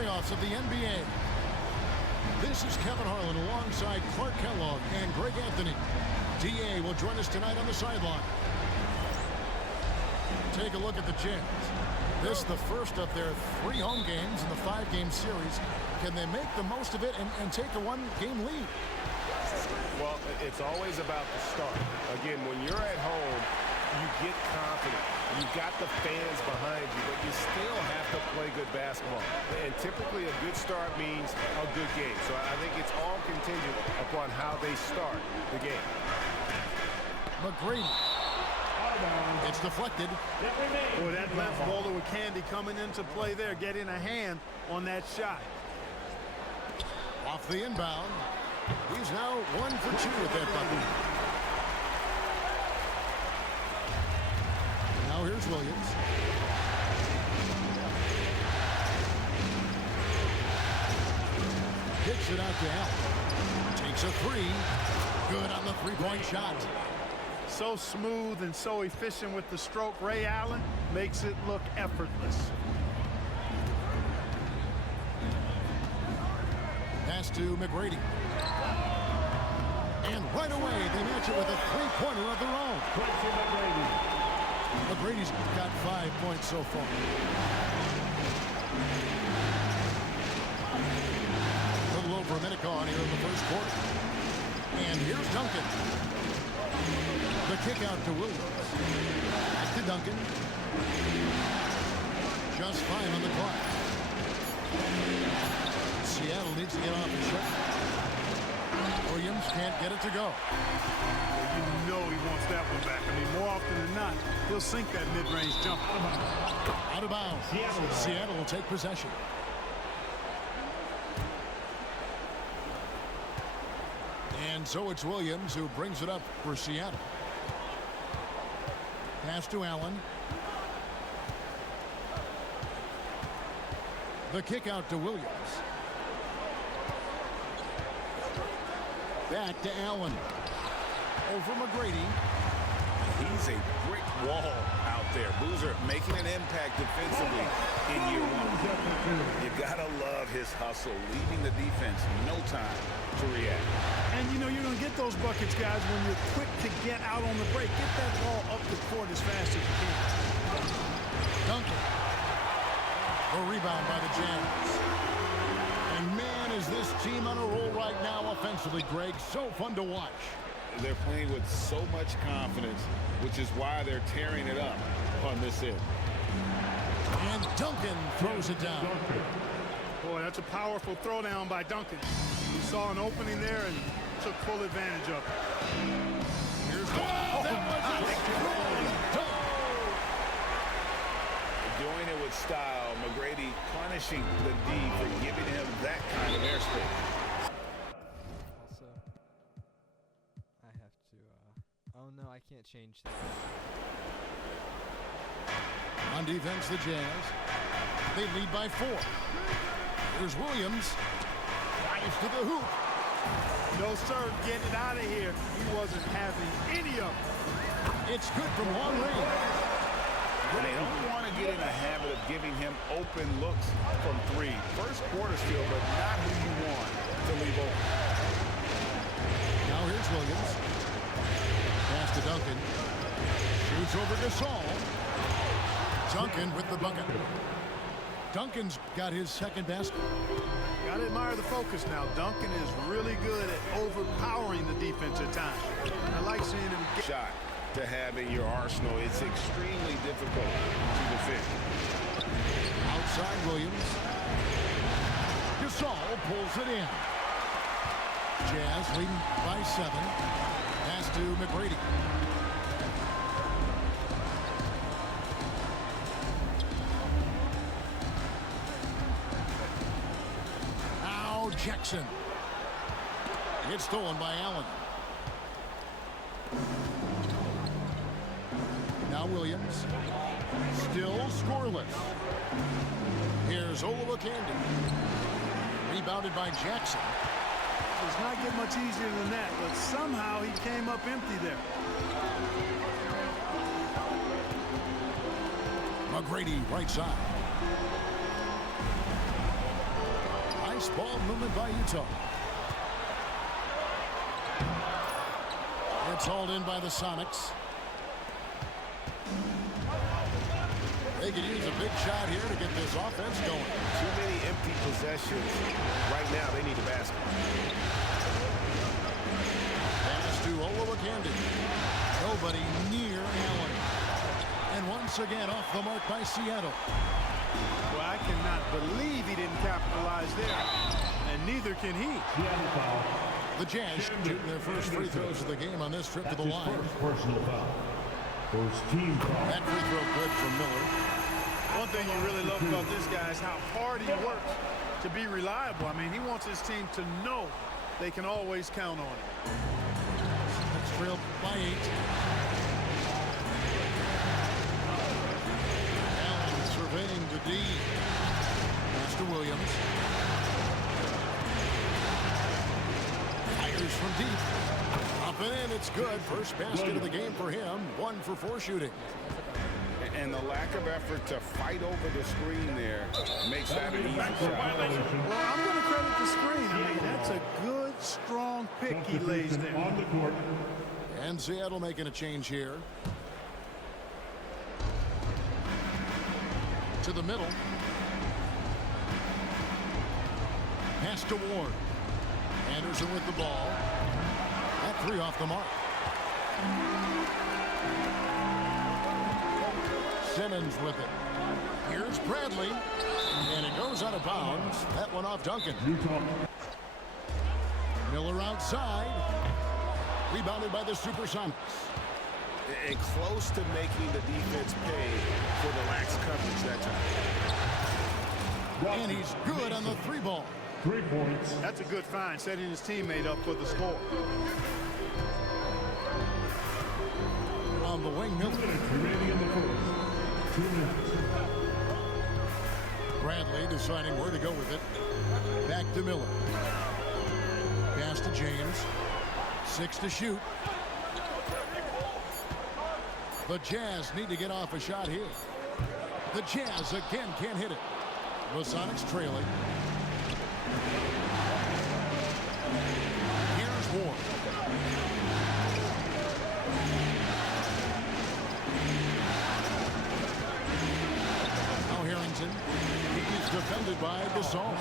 playoffs of the NBA. This is Kevin Harlan alongside Clark Kellogg and Greg Anthony. D.A. will join us tonight on the sideline. Take a look at the Jazz. This is the first of their 3 home games in the 5-game series. Can they make the most of it and take a 1-game lead? Well, it's always about the start. Again, when you're at home, you get confident. You've got the fans behind you, but you still have to play good basketball. And typically a good start means a good game. So I think it's all contingent upon how they start the game. McGrady. It's deflected. Boy, that left bowler with Candy coming into play there, getting a hand on that shot. Off the inbound. He's now 1 for 2 with that bucket. Now here's Williams. Kicks it out to Allen. Takes a 3. Good on the 3-point shot. So smooth and so efficient with the stroke. Ray Allen makes it look effortless. Pass to McGrady. And right away, they match it with a 3-pointer of their own. McGrady's got 5 points so far. A little over a minute gone here in the first quarter. And here's Duncan. The kick out to Williams. Back to Duncan. Just 5 on the clock. Seattle needs to get off the shot. Williams can't get it to go. You know he wants that one back. I mean, more often than not, he'll sink that mid-range jumper. Out of bounds. Seattle will take possession. And so it's Williams who brings it up for Seattle. Pass to Allen. The kick out to Williams. Back to Allen. Over McGrady. He's a brick wall out there. Boozer making an impact defensively in year 1. You gotta love his hustle, leaving the defense no time to react. And you know you're going to get those buckets, guys, when you're quick to get out on the break. Get that ball up the court as fast as you can. Duncan. A rebound by the Jazz. And man, is this team on a roll right now offensively, Greg. So fun to watch. They're playing with so much confidence, which is why they're tearing it up on this end. And Duncan throws it down. Boy, that's a powerful throwdown by Duncan. He saw an opening there and took full advantage of it. Here's Doing it with style. McGrady punishing the D for giving him that kind of airspace. Also, I have to, oh no, I can't change that. On defense, the Jazz. They lead by 4. Here's Williams. Drives to the hoop. No, sir, get it out of here. He wasn't having any of it. It's good from long range. They don't want to get in a habit of giving him open looks from 3. First quarter still, but not who you want to leave open. Now here's Williams. Pass to Duncan. Shoots over Gasol. Duncan with the bucket. Duncan's got his second basket. Gotta admire the focus now. Duncan is really good at overpowering the defense at times. I like seeing him get Shot to have in your arsenal. It's extremely difficult to defend. Outside Williams. Gasol pulls it in. Jazz leading by 7. Pass to McGrady. Now Jackson. It's stolen by Allen. Now Williams. Still scoreless. Here's Olowokandi. Rebounded by Jackson. Does not get much easier than that, but somehow he came up empty there. McGrady right side. Nice ball movement by Utah. It's hauled in by the Sonics. They could use a big shot here to get this offense going. Too many empty possessions. Right now, they need a basket. Pass to Olowokandi. Nobody near Allen. And once again, off the mark by Seattle. Well, I cannot believe he didn't capitalize there. And neither can he. The Jazz shooting their first free throws of the game on this trip to the line. Personal foul. First team foul. That free throw good from Miller. One thing you really love about this guy is how hard he works to be reliable. I mean, he wants his team to know they can always count on him. That's trailed by 8. Allen surveying the D. Pass to Williams. Fires from deep. Up and in, it's good. First basket of the game for him. 1 for 4 shooting. And the lack of effort to fight over the screen there makes that an easy shot. Well, I'm going to credit the screen. I mean, that's a good, strong pick he lays there. On the court. And Seattle making a change here. To the middle. Pass to Ward. Anderson with the ball. That 3 off the mark. Simmons with it. Here's Bradley. And it goes out of bounds. That one off Duncan. Utah. Miller outside. Rebounded by the Supersonics. And close to making the defense pay for the lax coverage that time. And he's good on the 3 ball. 3 points. That's a good find, setting his teammate up for the score. On the wing, Miller. Remaining in the first. 2 minutes. Bradley deciding where to go with it. Back to Miller. Pass to James. 6 to shoot. The Jazz need to get off a shot here. The Jazz again can't hit it. The Sonics trailing. Here's Ward. Now Harrington. He's defended by Gasol.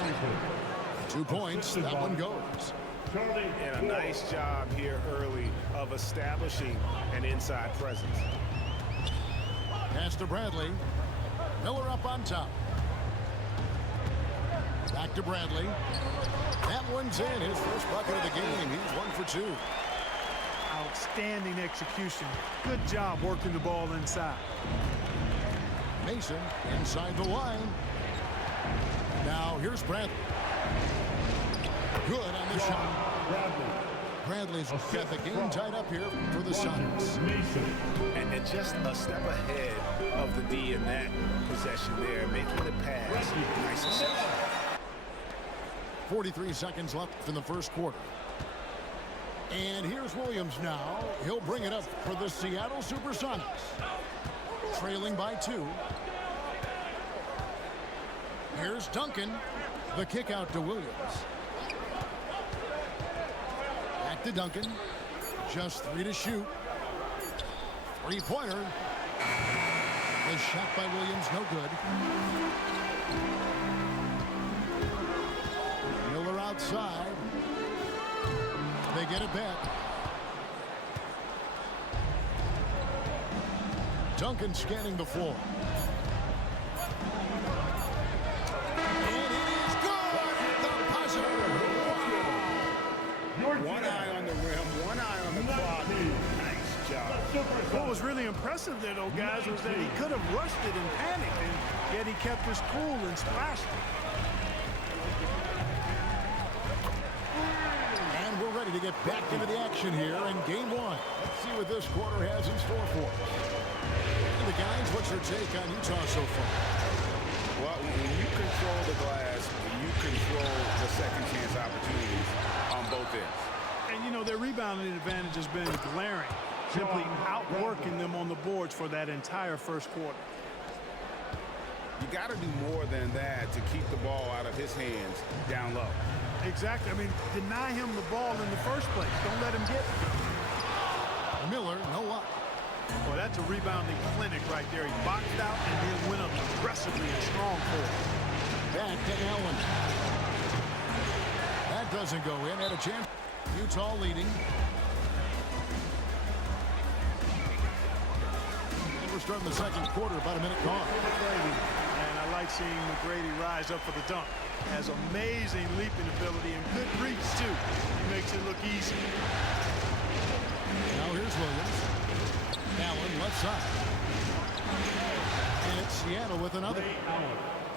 2 points. That one goes. And a nice job here early of establishing an inside presence. Pass to Bradley. Miller up on top. Back to Bradley. That one's in. His first bucket of the game. He's 1 for 2. Outstanding execution. Good job working the ball inside. Mason inside the line. Now here's Bradley. Good on the shot. Bradley's got the game tied up here for the Sonics. And just a step ahead of the D in that possession there, making the pass. Nice assist. 43 seconds left in the first quarter. And here's Williams now. He'll bring it up for the Seattle Supersonics. Trailing by 2. Here's Duncan. The kick out to Williams. Back to Duncan. Just 3 to shoot. 3-pointer. The shot by Williams, no good. Miller outside. They get it back. Duncan scanning the floor. And it is good! The buzzer! One eye on the rim, one eye on the clock. Nice job. What was really impressive there, though, guys, was that he could have rushed it and panicked, and yet he kept his cool and splashed it. And we're ready to get back into the action here in game 1. Let's see what this quarter has in store for us. The guys, what's your take on Utah so far? Well, when you control the glass, you control the second chance opportunities on both ends. And, you know, their rebounding advantage has been glaring, simply outworking them on the boards for that entire first quarter. You got to do more than that to keep the ball out of his hands down low. Exactly. I mean, deny him the ball in the first place. Don't let him get it. Miller, no up. Boy, that's a rebounding clinic right there. He boxed out and then went up aggressively and strong for it. Back to Allen. That doesn't go in. Had a chance. Utah leading. We're starting the second quarter, about a minute gone. And I like seeing McGrady rise up for the dunk. Has amazing leaping ability and good reach, too. He makes it look easy. Now here's Williams. Allen left side. And it's Seattle with another.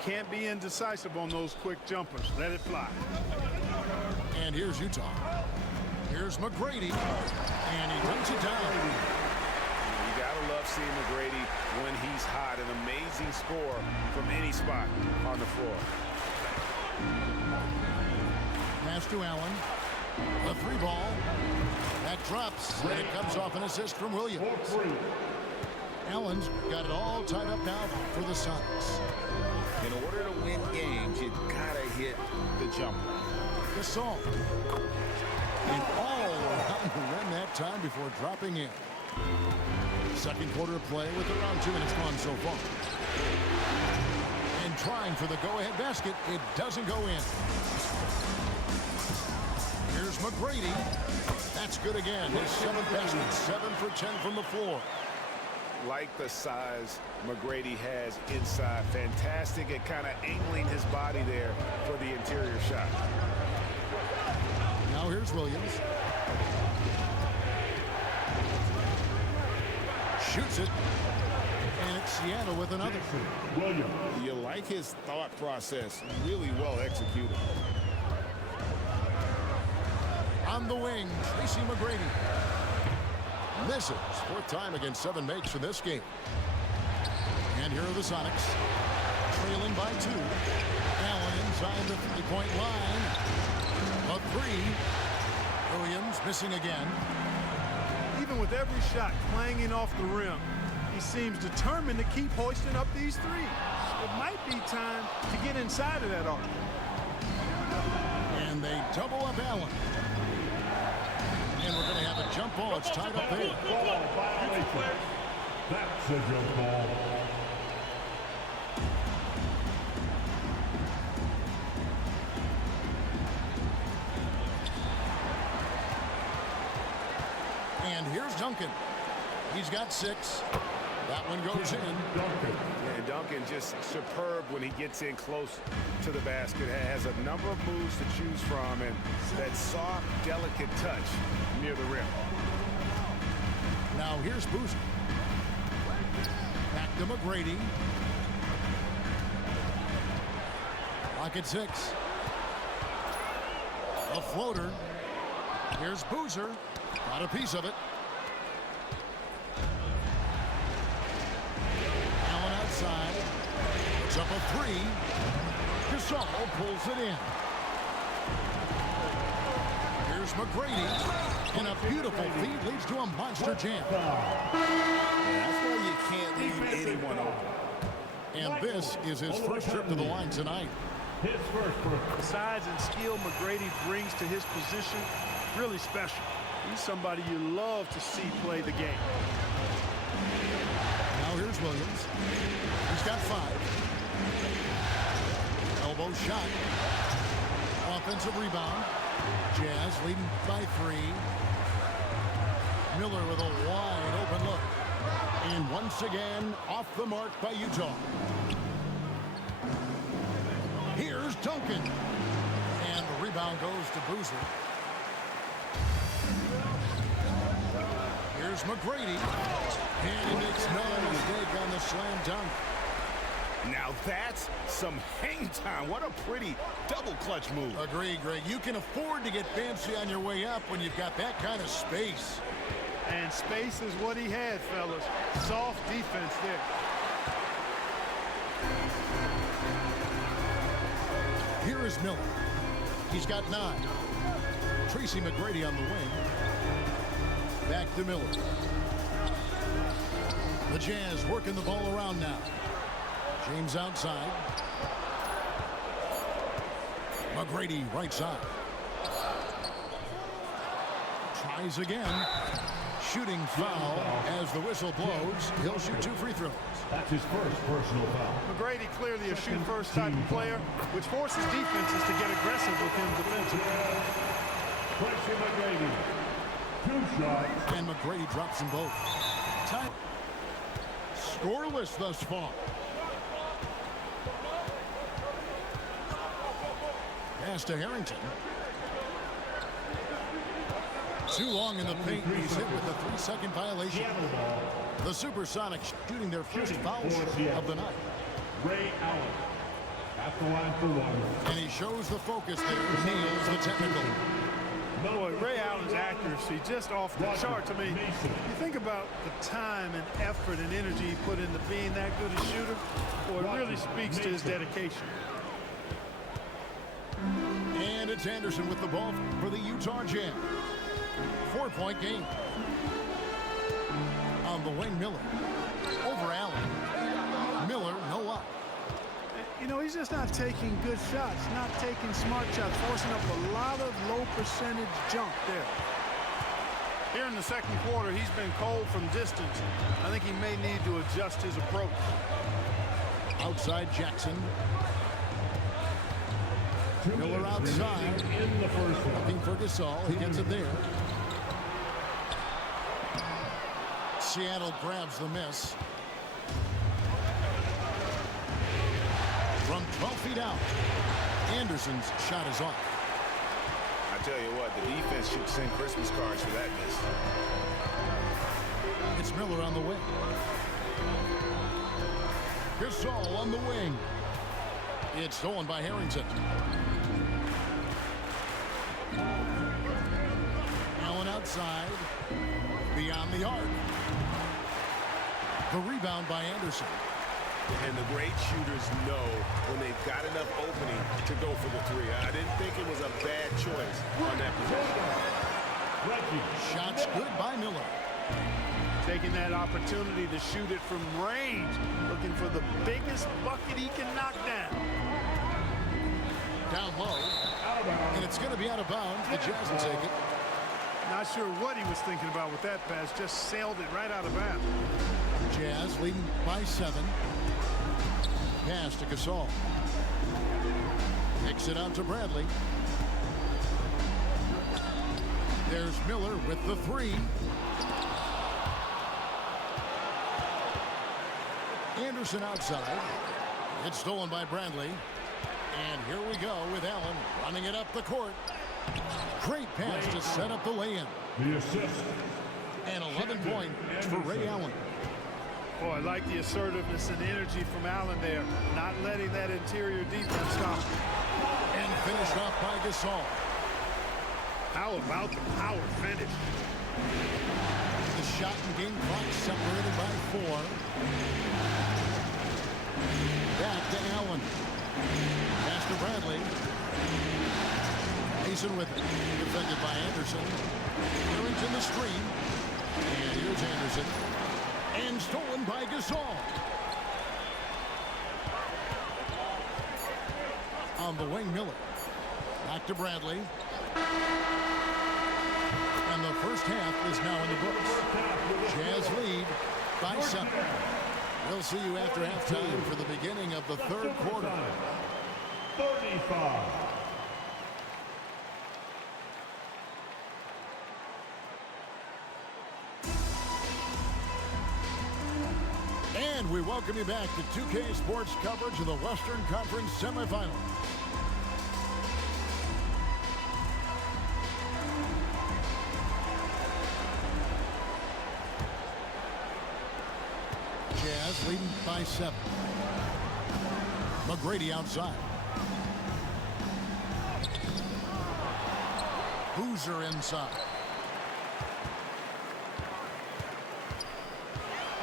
Can't be indecisive on those quick jumpers. Let it fly. And here's Utah. Here's McGrady. And he takes it down. You got to love seeing McGrady when he's hot. An amazing score from any spot on the floor. Pass to Allen. The three ball. That drops. And it comes off an assist from Williams. Allen's got it all tied up now for the Suns. In order to win games, you got to hit the jumper. Gasol. And all around the rim that time before dropping in. Second quarter of play with around 2 minutes gone so far. And trying for the go-ahead basket. It doesn't go in. Here's McGrady. That's good again. His 7th basket, 7 for 10 from the floor. Like the size McGrady has inside. Fantastic at kind of angling his body there for the interior shot. Now here's Williams. Shoots it. And it's Seattle with another. Williams. You like his thought process. Really well executed. On the wing, Tracy McGrady. Misses. 4th time against 7 makes for this game. And here are the Sonics. Trailing by 2. Allen inside the 3-point line. A 3. Williams missing again. Even with every shot clanging off the rim, he seems determined to keep hoisting up these threes. It might be time to get inside of that arc. And they double up Allen. And we're going to have a jump ball. It's tied up there. That's a jump ball. And here's Duncan. He's got 6. That one goes in. And Duncan just superb when he gets in close to the basket. Has a number of moves to choose from and that soft, delicate touch near the rim. Now here's Boozer. Back to McGrady. Lock at 6. A floater. Here's Boozer. Got a piece of it. Allen outside. Puts up a 3. Gasol pulls it in. Here's McGrady. And a beautiful feed leads to a monster jam. That's why you can't leave anyone open. And this is his first trip to the line tonight. His first trip. The size and skill McGrady brings to his position, really special. He's somebody you love to see play the game. Now here's Williams. He's got 5. Elbow shot. Offensive rebound. Jazz leading by 3. Miller with a wide open look. And once again, off the mark by Utah. Here's Duncan. And the rebound goes to Boozer. Here's McGrady. And he makes no mistake on the slam dunk. Now that's some hang time. What a pretty double clutch move. Agree, Greg. You can afford to get fancy on your way up when you've got that kind of space. And space is what he had, fellas. Soft defense there. Here is Miller. He's got 9. Tracy McGrady on the wing. Back to Miller. The Jazz working the ball around now. James outside. McGrady right side. Tries again. Shooting foul as the whistle blows. He'll shoot 2 free throws. That's his first personal foul. McGrady clearly a shoot-first type of player, which forces defenses to get aggressive with him defensively. Tracy McGrady. 2 shots. And McGrady drops them both. Time. Scoreless thus far. Pass to Harrington. Too long in the paint. He's hit with a 3-second violation. The Supersonics shooting their first foul of the night. Ray Allen at the line for 1. And he shows the focus there. Nails the technical. Boy, Ray Allen's accuracy just off the charts. I mean, you think about the time and effort and energy he put into being that good a shooter. Boy, it really speaks to his dedication. And it's Anderson with the ball for the Utah Jazz. 4-point game. On the wing, Miller. Over Allen. Miller, no up. You know, he's just not taking good shots, not taking smart shots, forcing up a lot of low percentage jump there. Here in the second quarter, he's been cold from distance. I think he may need to adjust his approach. Outside Jackson. Miller outside. In the first one. Looking for Gasol. He gets it there. Seattle grabs the miss. From 12 feet out. Anderson's shot is off. I tell you what, the defense should send Christmas cards for that miss. It's Miller on the wing. Gasol on the wing. It's stolen by Harrington. Allen outside. Beyond the arc. The rebound by Anderson. And the great shooters know when they've got enough opening to go for the 3. I didn't think it was a bad choice on that possession. Shots good by Miller. Taking that opportunity to shoot it from range, looking for the biggest bucket he can knock down. Down low. And it's going to be out of bounds. The Jazz will take it. Not sure what he was thinking about with that pass, just sailed it right out of bounds. Jazz leading by 7. Pass to Gasol. Kicks it out to Bradley. There's Miller with the 3. Anderson outside. It's stolen by Bradley. And here we go with Allen running it up the court. Great pass to set up the lay-in. The assist. And 11 points for Ray Allen. Boy, I like the assertiveness and energy from Allen there, not letting that interior defense stop. And finished off by Gasol. How about the power finish? The shot and game clock separated by 4. Back to Allen. Pass to Bradley. Mason with it. Defended by Anderson. Harrington the screen. And here's Anderson. And stolen by Gasol. On the wing, Miller. Back to Bradley. And the first half is now in the books. Jazz lead by 7. We'll see you after halftime for the beginning of the third quarter. 35. And we welcome you back to 2K Sports coverage of the Western Conference semifinals. Jazz leading by 7. McGrady outside. Boozer inside.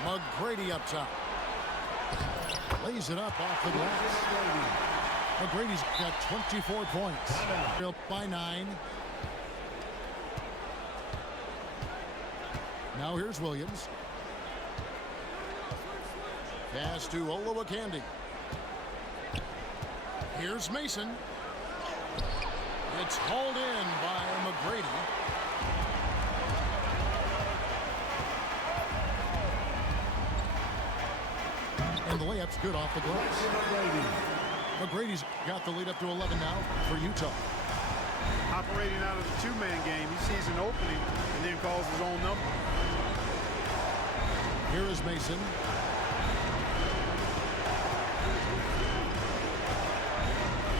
McGrady up top. Lays it up off the glass. McGrady's got 24 points. Built by 9. Now here's Williams. Pass to Olowokandi. Here's Mason. It's hauled in by McGrady. And the layup's good off the glass. McGrady's got the lead up to 11 now for Utah. Operating out of the two-man game, he sees an opening and then calls his own number. Here is Mason.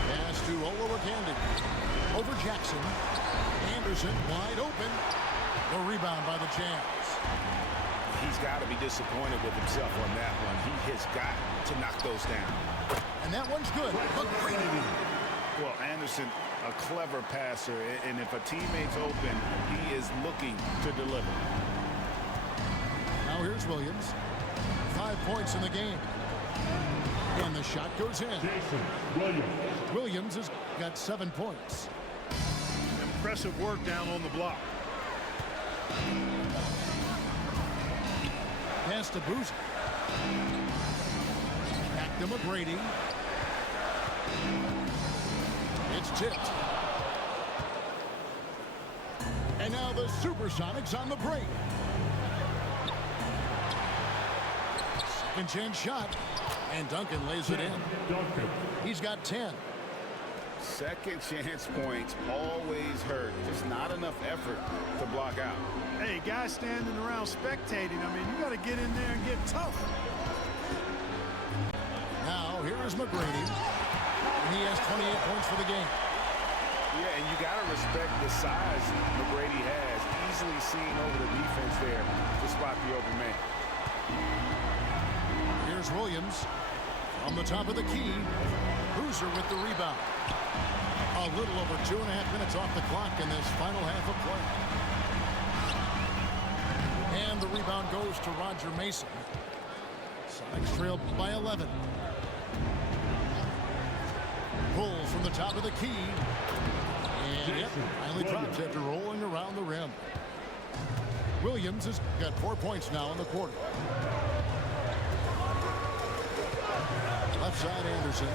Pass to Olowokandi. Over Jackson. Anderson wide open. The rebound by the Jazz. He's got to be disappointed with himself on that one. He has got to knock those down. And that one's good. McGrady. Well, Anderson, a clever passer, and if a teammate's open, he is looking to deliver. Now here's Williams. 5 points in the game. And the shot goes in. Jason Williams. Williams has got 7 points. Impressive work down on the block. Pass to Boozer. Back to McGrady. It's tipped. And now the Supersonics on the break. Second chance shot. And Duncan lays it in. Duncan. He's got 10. Second chance points always hurt. Just not enough effort to block out. Hey, guys standing around spectating, I mean, you got to get in there and get tough. Now here is McGrady. And he has 28 points for the game. Yeah, and you got to respect the size McGrady has. Easily seen over the defense there to spot the open man. Here's Williams from the top of the key. Boozer with the rebound. A little over 2.5 minutes off the clock in this final half of play. And the rebound goes to Roger Mason. Sonics trail by 11. Pull from the top of the key. And yep, finally drops after rolling around the rim. Williams has got 4 points now in the quarter. Left side, Anderson.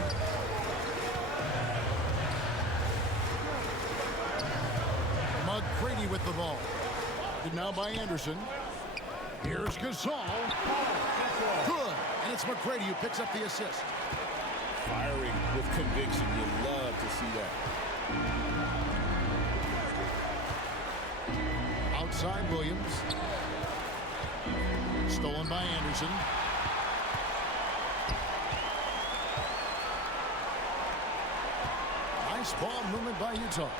McGrady with the ball. And now by Anderson. Here's Gasol. Good. And it's McGrady who picks up the assist. Firing with conviction. You love to see that. Outside Williams. Stolen by Anderson. Nice ball movement by Utah.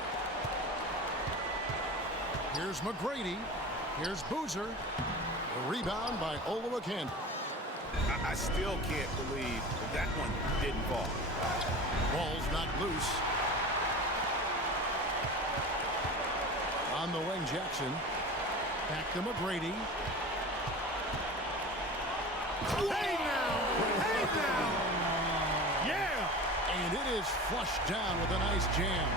Here's McGrady. Here's Boozer. A rebound by Olowokandi. I still can't believe that one didn't fall. Ball's not loose. On the wing, Jackson. Back to McGrady. Hey now! Hey now! Yeah! And it is flushed down with a nice jam.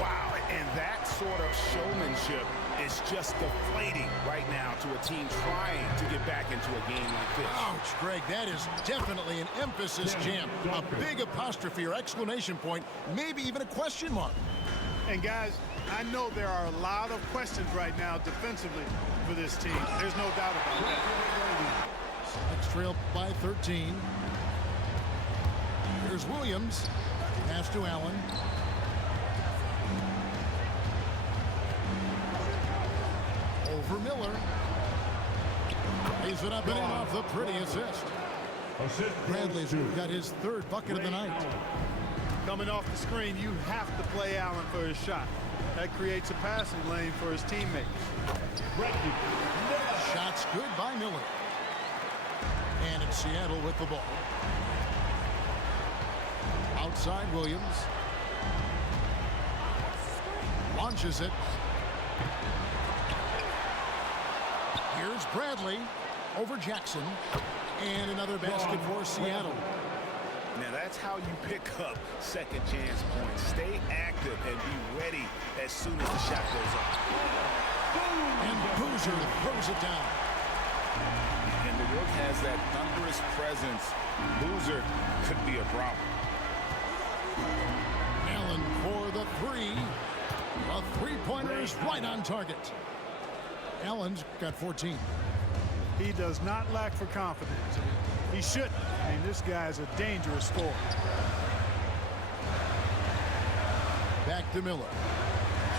Wow, and that sort of showmanship is just deflating right now to a team trying to get back into a game like this. Ouch, Greg, that is definitely an emphasis jam. A big apostrophe or exclamation point, maybe even a question mark. And guys, I know there are a lot of questions right now defensively for this team. There's no doubt about that. Sonics trail by 13. Here's Williams. Pass to Allen. Over Miller. Lays it up and in off the pretty assist. Bradley's got his third bucket of the night. Coming off the screen, you have to play Allen for his shot. That creates a passing lane for his teammates. Shots good by Miller. And it's Seattle with the ball. Outside Williams. Launches it. Here's Bradley over Jackson. And another basket for Seattle. Now that's how you pick up second chance points. Stay active and be ready as soon as the shot goes up. And Boozer throws it down. And the Rook has that thunderous presence. Boozer could be a problem. Allen for the three. A three-pointer is right on target. Allen's got 14. He does not lack for confidence. He shouldn't. I mean, this guy's a dangerous scorer. Back to Miller.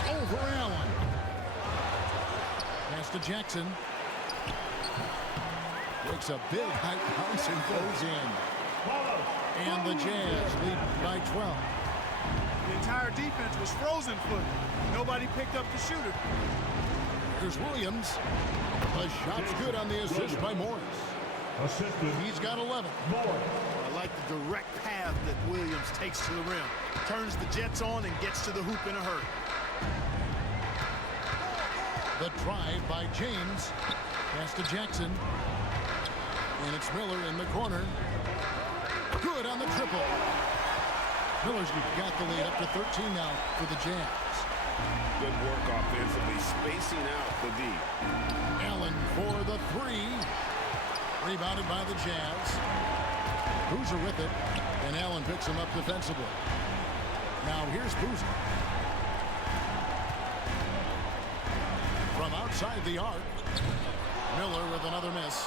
Over Allen. Pass to Jackson. Takes a big high bounce and goes in. And the Jazz lead by 12. The entire defense was frozen foot. Nobody picked up the shooter. Here's Williams. The shot's good on the assist by Morris. Assistant. He's got 11. I like the direct path that Williams takes to the rim. Turns the Jets on and gets to the hoop in a hurry. The drive by James. Pass to Jackson. And it's Miller in the corner. Good on the triple. Miller's got the lead up to 13 now for the Jazz. Good work offensively, spacing out the D. Allen for the three. Rebounded by the Jazz. Boozer with it. And Allen picks him up defensively. Now here's Boozer. From outside the arc. Miller with another miss.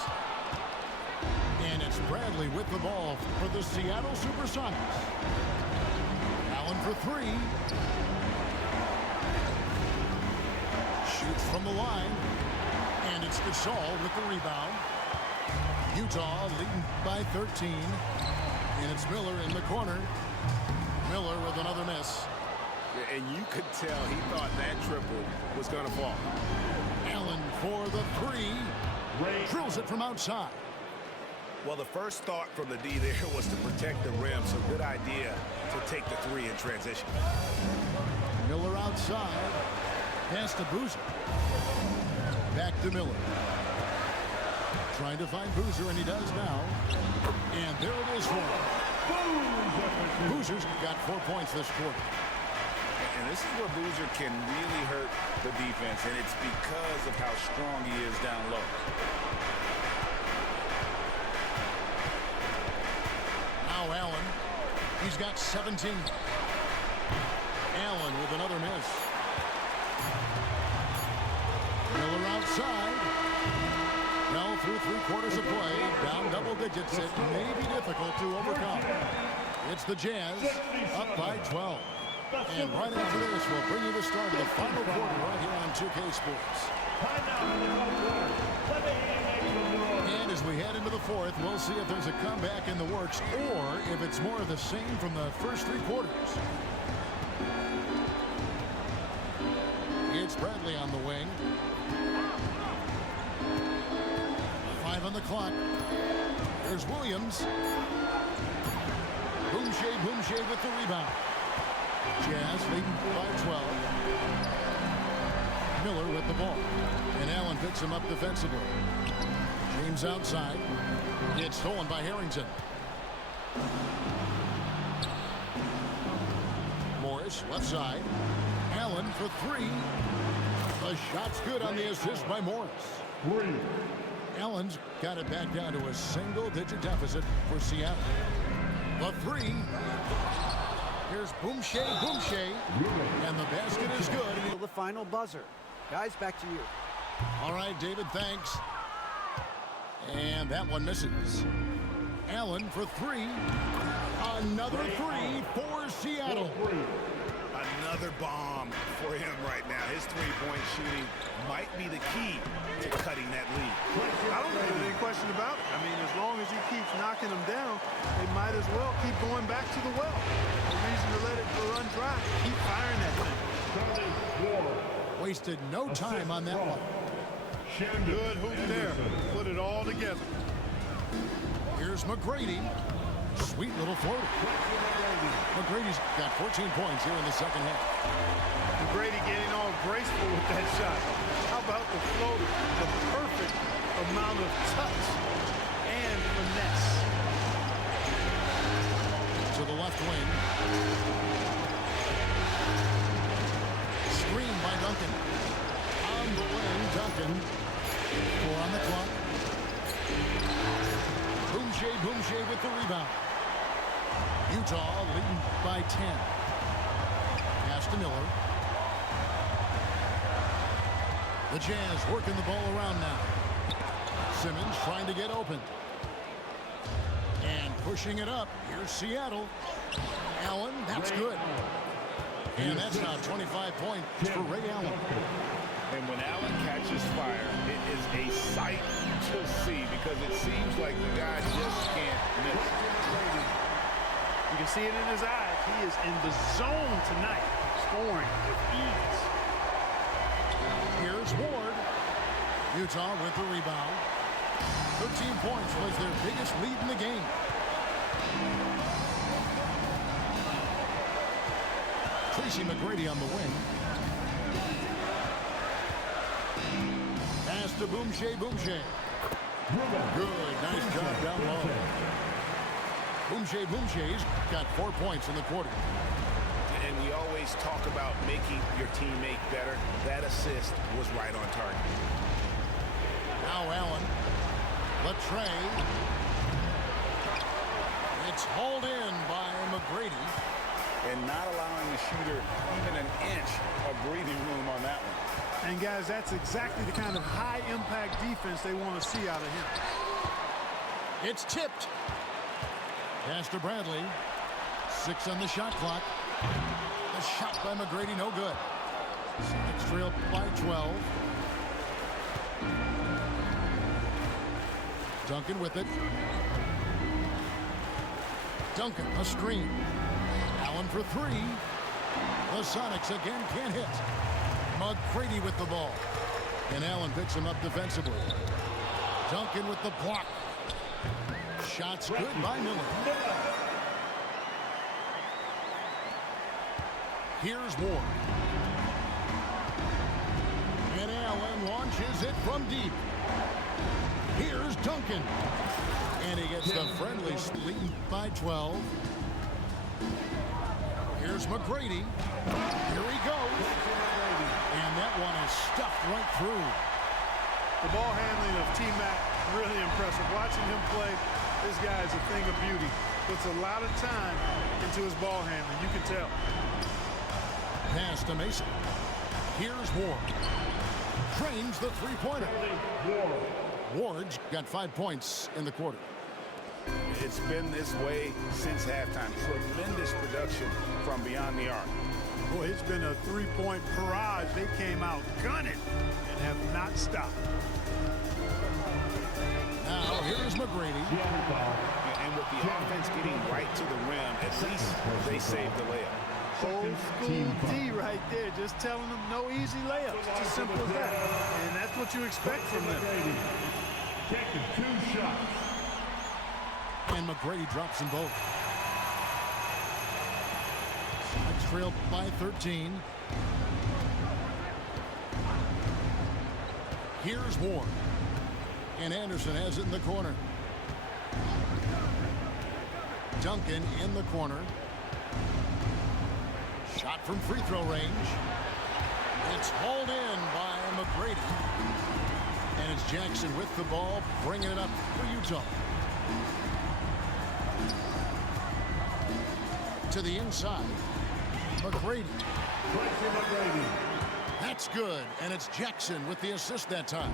And it's Bradley with the ball for the Seattle Supersonics. Allen for three. Shoots from the line. And it's Gasol with the rebound. Utah leading by 13. And it's Miller in the corner. Miller with another miss. And you could tell he thought that triple was going to fall. Allen for the three. Drills it from outside. Well, the first thought from the D there was to protect the rim, so good idea to take the three in transition. Miller outside. Pass to Boozer. Back to Miller. Trying to find Boozer, and he does now. And there it is for him. Boozer's got 4 points this quarter. And this is where Boozer can really hurt the defense, and it's because of how strong he is down low. Now Allen. He's got 17. Allen with another miss. Miller outside. Well, through 3/4 of play, down double digits, it may be difficult to overcome. It's the Jazz up by 12. And right after this, we'll bring you the start of the final quarter right here on 2K Sports. And as we head into the fourth, we'll see if there's a comeback in the works or if it's more of the same from the first 3 quarters. It's Bradley on the wing. 5 on the clock. There's Williams. Boomshay with the rebound. Jazz leading by 12. Miller with the ball. And Allen picks him up defensively. James outside. It's stolen by Harrington. Morris left side. Allen for three. The shot's good on the assist by Morris. Allen's got it back down to a single-digit deficit for Seattle. The three. Here's Boomshay, and the basket is good. The final buzzer. Guys, back to you. All right, David, thanks. And that one misses. Allen for three. Another three for Seattle. Another bomb for him right now. His three-point shooting might be the key to cutting that lead. I don't think there's any question about it. I mean, as long as he keeps knocking them down, they might as well keep going back to the well. No reason to let it run dry. Keep firing that thing. Wasted no time on that one. Good hoop there. Put it all together. Here's McGrady. Sweet little floater. McGrady's got 14 points here in the second half. McGrady getting all graceful with that shot. How about the floater? The perfect amount of touch and finesse. To the left wing. Screen by Duncan. On the wing, Duncan. 4 on the clock. Boomshay with the rebound. Utah leading by 10. Pass to Miller. The Jazz working the ball around now. Simmons trying to get open. And pushing it up. Here's Seattle. Allen, that's good. And that's now 25 points for Ray Allen. And when Allen catches fire, it is a sight to see because it seems like the guy just can't miss. You can see it in his eyes. He is in the zone tonight, scoring with ease. Here's Ward. Utah with the rebound. 13 points was their biggest lead in the game. Tracy McGrady on the wing. Pass to Boumtje. Good. Nice job down low. Boumtje's got 4 points in the quarter. And we always talk about making your teammate better. That assist was right on target. Now Allen. Latrey. It's hauled in by McGrady. And not allowing the shooter even an inch of breathing room on that one. And guys, that's exactly the kind of high-impact defense they want to see out of him. It's tipped. Pass to Bradley. 6 on the shot clock. The shot by McGrady, no good. Sonics trail by 12. Duncan with it. Duncan, a screen. Allen for 3. The Sonics again can't hit. McGrady with the ball. And Allen picks him up defensively. Duncan with the block. Shots good by Miller. Here's Ward. And Allen launches it from deep. Here's Duncan. And he gets the friendly lead by 12. Here's McGrady. Here he goes. And that one is stuffed right through. The ball handling of T-Mac, really impressive. Watching him play, this guy is a thing of beauty. Puts a lot of time into his ball handling, you can tell. Pass to Mason. Here's Ward. Drains the three-pointer. Ward's got 5 points in the quarter. It's been this way since halftime. Tremendous production from beyond the arc. Boy, it's been a three-point barrage. They came out gunning and have not stopped. Now, here's McGrady. And with the offense getting right to the rim, at least they saved the layup. Old school D right there, just telling them no easy layups. It's as simple as that. And that's what you expect from them. Taking 2 shots. And McGrady drops them both. Sonics trailed by 13. Here's Ward. And Anderson has it in the corner. Duncan in the corner. Shot from free throw range. It's hauled in by McGrady. And it's Jackson with the ball, bringing it up for Utah. To the inside. McGrady. That's good, and it's Jackson with the assist that time.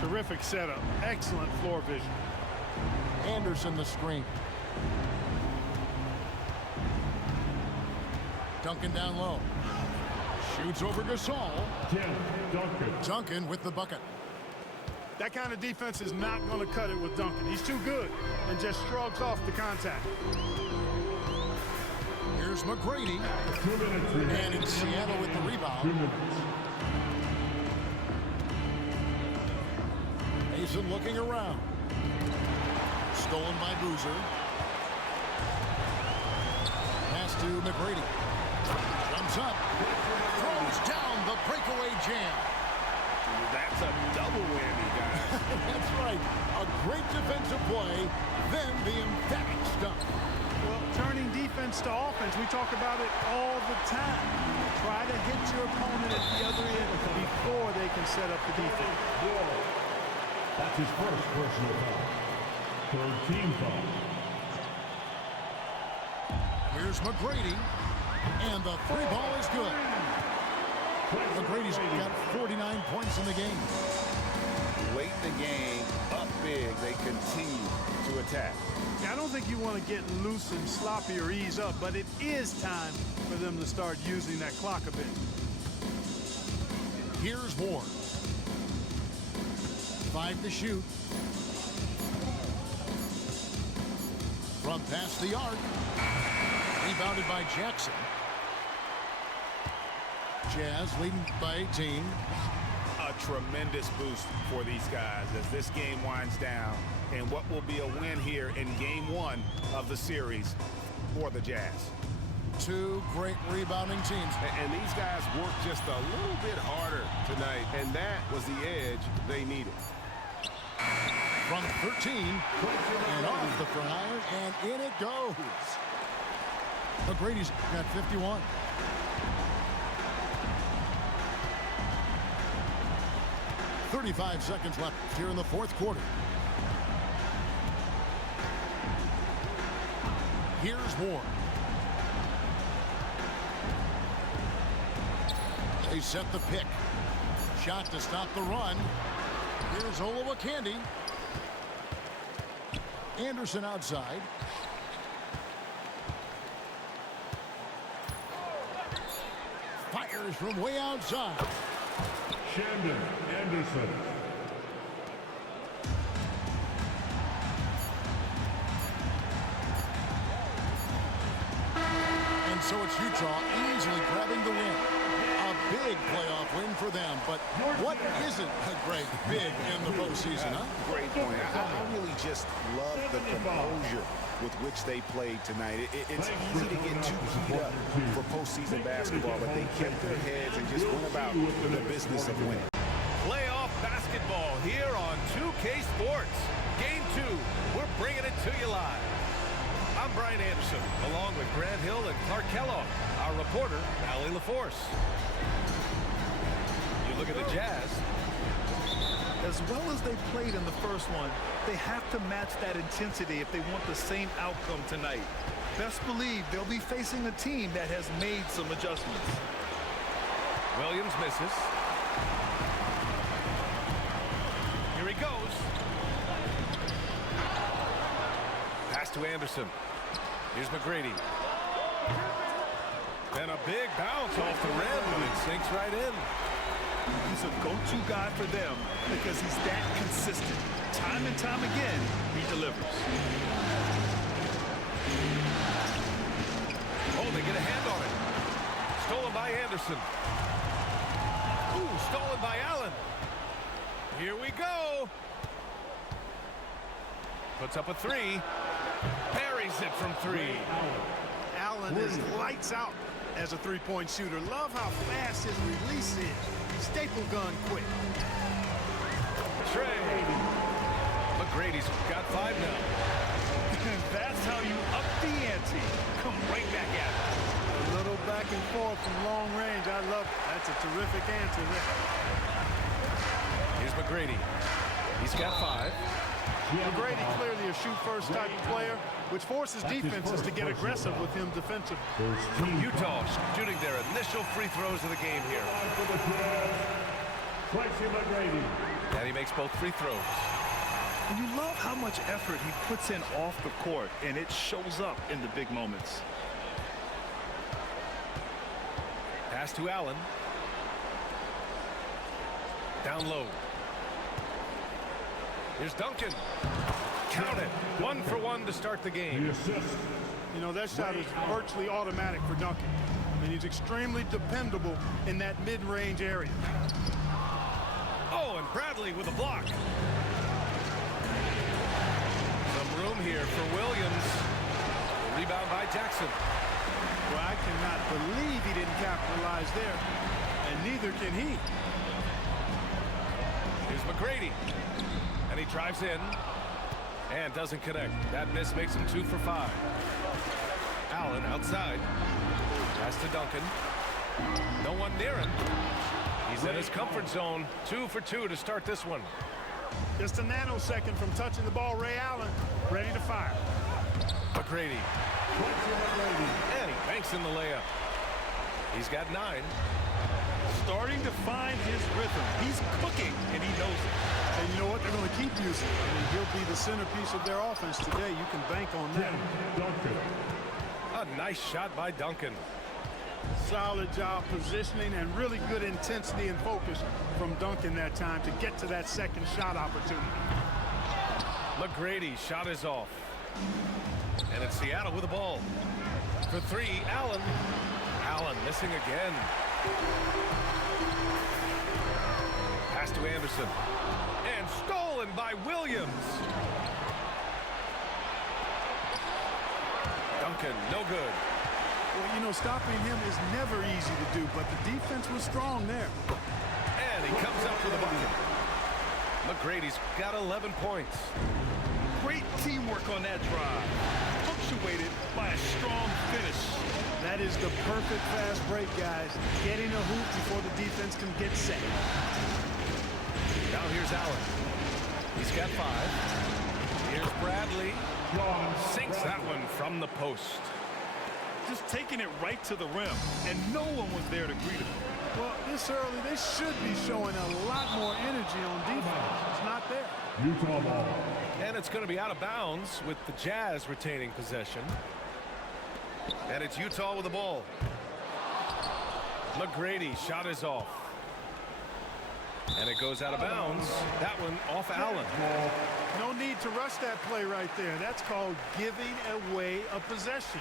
Terrific setup. Excellent floor vision. Anderson the screen. Duncan down low. Shoots over Gasol. Duncan with the bucket. That kind of defense is not going to cut it with Duncan. He's too good and just shrugs off the contact. Here's McGrady. And it's Seattle with the rebound. Mason looking around. Stolen by Boozer. Pass to McGrady. Jumps up. Throws down the breakaway jam. That's a double whammy, guys. That's right. A great defensive play, then the emphatic stuff. Well, turning defense to offense, we talk about it all the time. Try to hit your opponent at the other end before they can set up the defense. That's his first personal foul. 3rd team foul. Here's McGrady. And the three ball is good. McGrady's got 49 points in the game. Late in the game, up big, they continue to attack. Yeah, I don't think you want to get loose and sloppy or ease up, but it is time for them to start using that clock a bit. Here's Ward. 5 to shoot. From past the arc. Rebounded by Jackson. Jazz leading by 18. A tremendous boost for these guys as this game winds down and what will be a win here in game 1 of the series for the Jazz. Two great rebounding teams. And these guys worked just a little bit harder tonight, and that was the edge they needed. From 13, and off the fryer, and in it goes. McGrady's got 51. .35 seconds left here in the fourth quarter. Here's Ward. They set the pick. Shot to stop the run. Here's Olowokandi. Anderson outside. Fires from way outside. Shandon Anderson. And so it's Utah easily grabbing the win. A big playoff win for them, but what isn't a great big in the postseason, huh? Great point. I really just love the composure with which they played tonight. It's easy to get too keyed up for postseason basketball, but they kept their heads and just went about the business of winning. Playoff basketball here on 2K Sports. Game 2, we're bringing it to you live. I'm Brian Anderson, along with Grant Hill and Clark Kellogg, our reporter, Allie LaForce. You look at the Jazz. As well as they played in the first one, they have to match that intensity if they want the same outcome tonight. Best believe they'll be facing a team that has made some adjustments. Williams misses. Here he goes. Pass to Anderson. Here's McGrady. And a big bounce off the rim, and it sinks right in. He's a go-to guy for them because he's that consistent. Time and time again, he delivers. Oh, they get a hand on it. Stolen by Anderson. Ooh, stolen by Allen. Here we go. Puts up a three. Parries it from 3. Allen is lights out as a three-point shooter. Love how fast his release is. Staple gun quick. Trey. McGrady's got 5 now. And that's how you up the ante. Come right back at it. A little back and forth from long range. I love it. That's a terrific answer there. Here's McGrady. He's got 5. McGrady clearly a shoot-first type of player, which forces defenses to get aggressive with him defensively. Utah shooting their initial free throws of the game here. Tracy McGrady. And he makes both free throws. And you love how much effort he puts in off the court, and it shows up in the big moments. Pass to Allen. Down low. Here's Duncan. Count it. 1 for 1 to start the game. The assist. You know, that shot is virtually automatic for Duncan. I mean, he's extremely dependable in that mid-range area. Oh, and Bradley with a block. Some room here for Williams. Rebound by Jackson. Well, I cannot believe he didn't capitalize there, and neither can he. Here's McGrady. And he drives in and doesn't connect. That miss makes him 2 for 5. Allen outside. Pass to Duncan. No one near him. He's in his comfort zone. 2 for 2 to start this one. Just a nanosecond from touching the ball, Ray Allen ready to fire. McGrady And he banks in the layup. He's got 9. Starting to find his rhythm. He's cooking, and he knows it. And you know what? They're going to keep using him. I mean, he'll be the centerpiece of their offense today. You can bank on that. A nice shot by Duncan. Solid job positioning and really good intensity and focus from Duncan that time to get to that second shot opportunity. McGrady shot is off. And it's Seattle with the ball. For 3, Allen. Allen missing again. Pass to Anderson. And stolen by Williams. Duncan, no good. Well, you know, stopping him is never easy to do, but the defense was strong there. And he comes up with a bucket. McGrady's got 11 points. Great teamwork on that drive, punctuated by a strong finish. That is the perfect fast break, guys. Getting a hoop before the defense can get set. Now here's Allen. He's got 5. Here's Bradley. Sinks that one from the post. Just taking it right to the rim, and no one was there to greet him. Well, this early, they should be showing a lot more energy on defense. It's not there. Utah ball. And it's going to be out of bounds with the Jazz retaining possession. And it's Utah with the ball. McGrady shot is off. And it goes out of bounds. That one off Allen. No need to rush that play right there. That's called giving away a possession.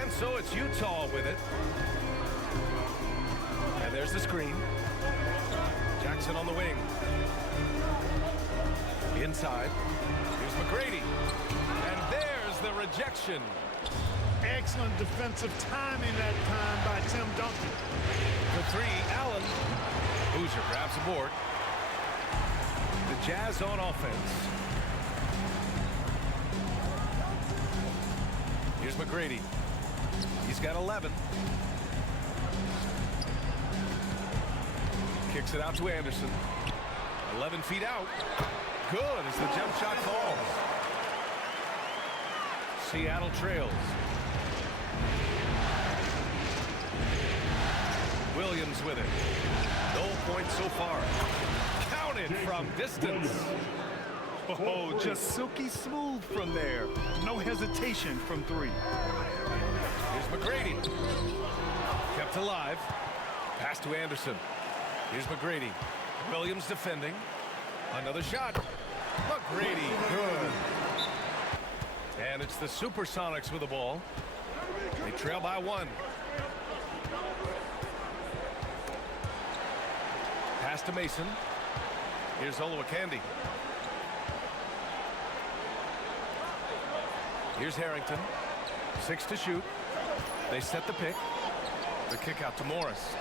And so it's Utah with it. And there's the screen. Jackson on the wing. Inside. Here's McGrady. And there's the rejection. Excellent defensive timing that time by Tim Duncan. For 3, Allen. Boozer grabs the board. The Jazz on offense. Here's McGrady. He's got 11. Kicks it out to Anderson. 11 feet out. Good as the jump shot falls. Seattle trails. Williams with it. No points so far. Counted from distance. Oh, just silky smooth from there. No hesitation from 3. Here's McGrady. Kept alive. Pass to Anderson. Here's McGrady. Williams defending. Another shot. McGrady, good. And it's the Supersonics with the ball. They trail by 1. Pass to Mason. Here's Olowokandi. Here's Harrington. 6 to shoot. They set the pick. The kick out to Morris.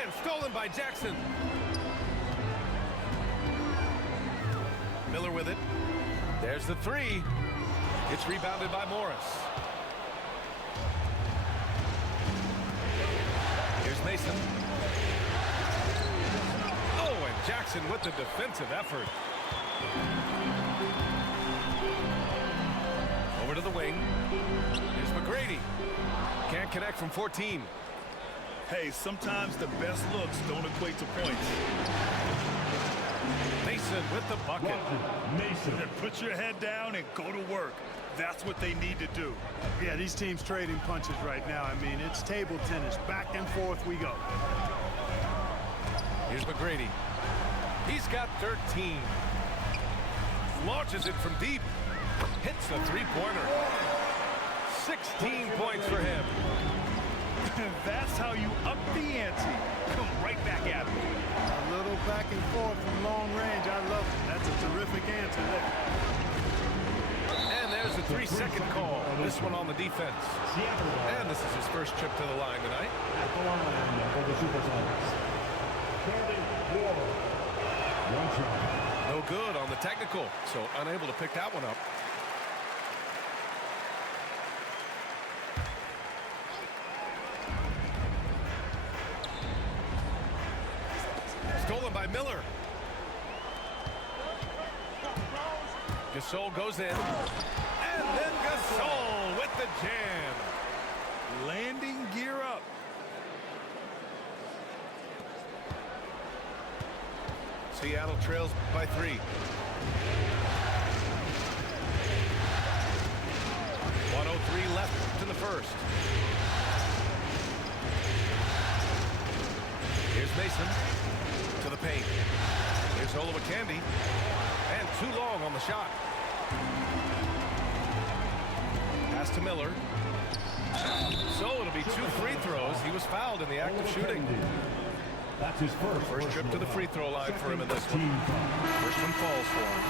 And stolen by Jackson. Miller with it. There's the 3. It's rebounded by Morris. Here's Mason. Oh, and Jackson with the defensive effort. Over to the wing. Here's McGrady. Can't connect from 14. Hey, sometimes the best looks don't equate to points. Mason with the bucket. Mason. Then put your head down and go to work. That's what they need to do. Yeah, these teams trading punches right now. I mean, it's table tennis. Back and forth we go. Here's McGrady. He's got 13. Launches it from deep. Hits the three-pointer. 16 points for him. That's how you up the ante. Come right back at me. A little back and forth from long range. I love it. That's a terrific answer there. And there's a 3-second call. This one on the defense. And this is his first trip to the line tonight. At the line for the Supersonics. 34. One try. No good on the technical, so unable to pick that one up. Stolen by Miller. Gasol goes in. And then Gasol with the jam. Landing gear up. Seattle trails by 3. 1:03 left in the first. Here's Mason to the paint. Here's Olowokandi. And too long on the shot. Pass to Miller. So it'll be 2 free throws. He was fouled in the act of shooting. That's his First trip to the free throw line for him in this one. First one falls for him.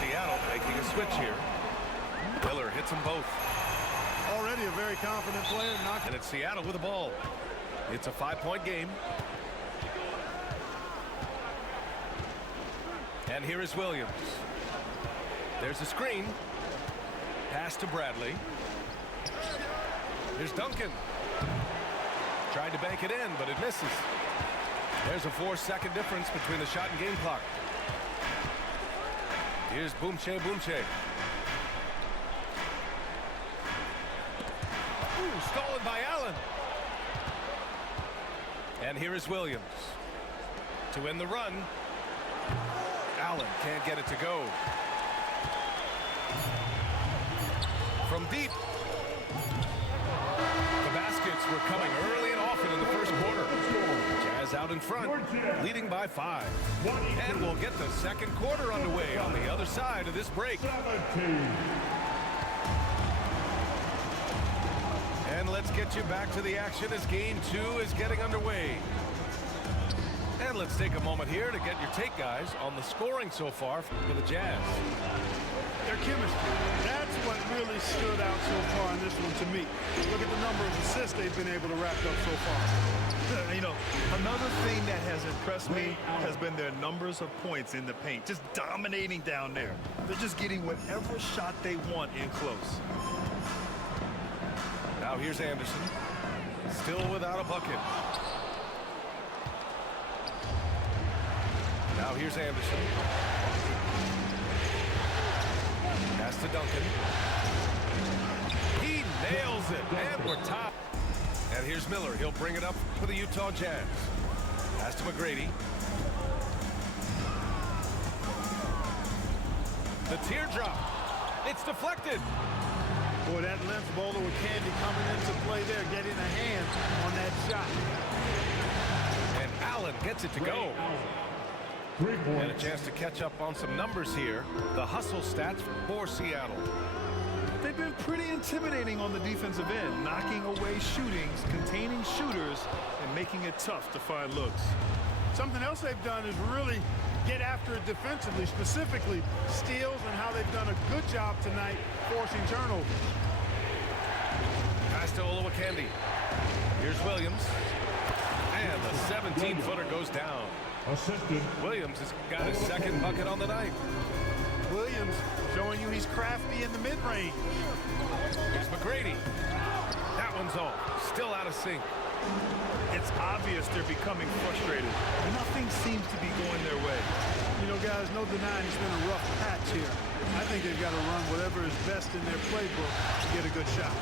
Seattle making a switch here. Miller hits them both. Already a very confident player. And it's Seattle with the ball. It's a 5-point game. And here is Williams. There's a screen. Pass to Bradley. Here's Duncan. Tried to bank it in, but it misses. There's a 4-second difference between the shot and game clock. Here's Boumtje. Ooh, stolen by Allen. And here is Williams. To win the run. Allen can't get it to go. From deep. The baskets were coming early and often in the first quarter. Jazz out in front, leading by 5. And we'll get the second quarter underway on the other side of this break. And let's get you back to the action as game 2 is getting underway. And let's take a moment here to get your take, guys, on the scoring so far for the Jazz. Their chemistry. That's what really stood out so far in this one to me. Look at the number of assists they've been able to rack up so far. You know, another thing that has impressed me has been their numbers of points in the paint. Just dominating down there. They're just getting whatever shot they want in close. Now here's Anderson. Still without a bucket. Now here's Anderson. Pass to Duncan. He nails it, and we're top. And here's Miller. He'll bring it up for the Utah Jazz. Pass to McGrady. The teardrop. It's deflected. Boy, that length of Olowokandi coming into play there, getting a hand on that shot. And Allen gets it to go. And a chance to catch up on some numbers here. The hustle stats for Seattle. They've been pretty intimidating on the defensive end, knocking away shootings, containing shooters, and making it tough to find looks. Something else they've done is really get after it defensively, specifically steals, and how they've done a good job tonight forcing turnovers. Pass to Olowokandi. Here's Williams. And the 17-footer goes down. Assistant. Williams has got his second bucket on the night. Williams showing you he's crafty in the mid-range. Here's McGrady. That one's off. Still out of sync. It's obvious they're becoming frustrated. Nothing seems to be going their way. You know, guys, no denying it's been a rough patch here. I think they've got to run whatever is best in their playbook to get a good shot.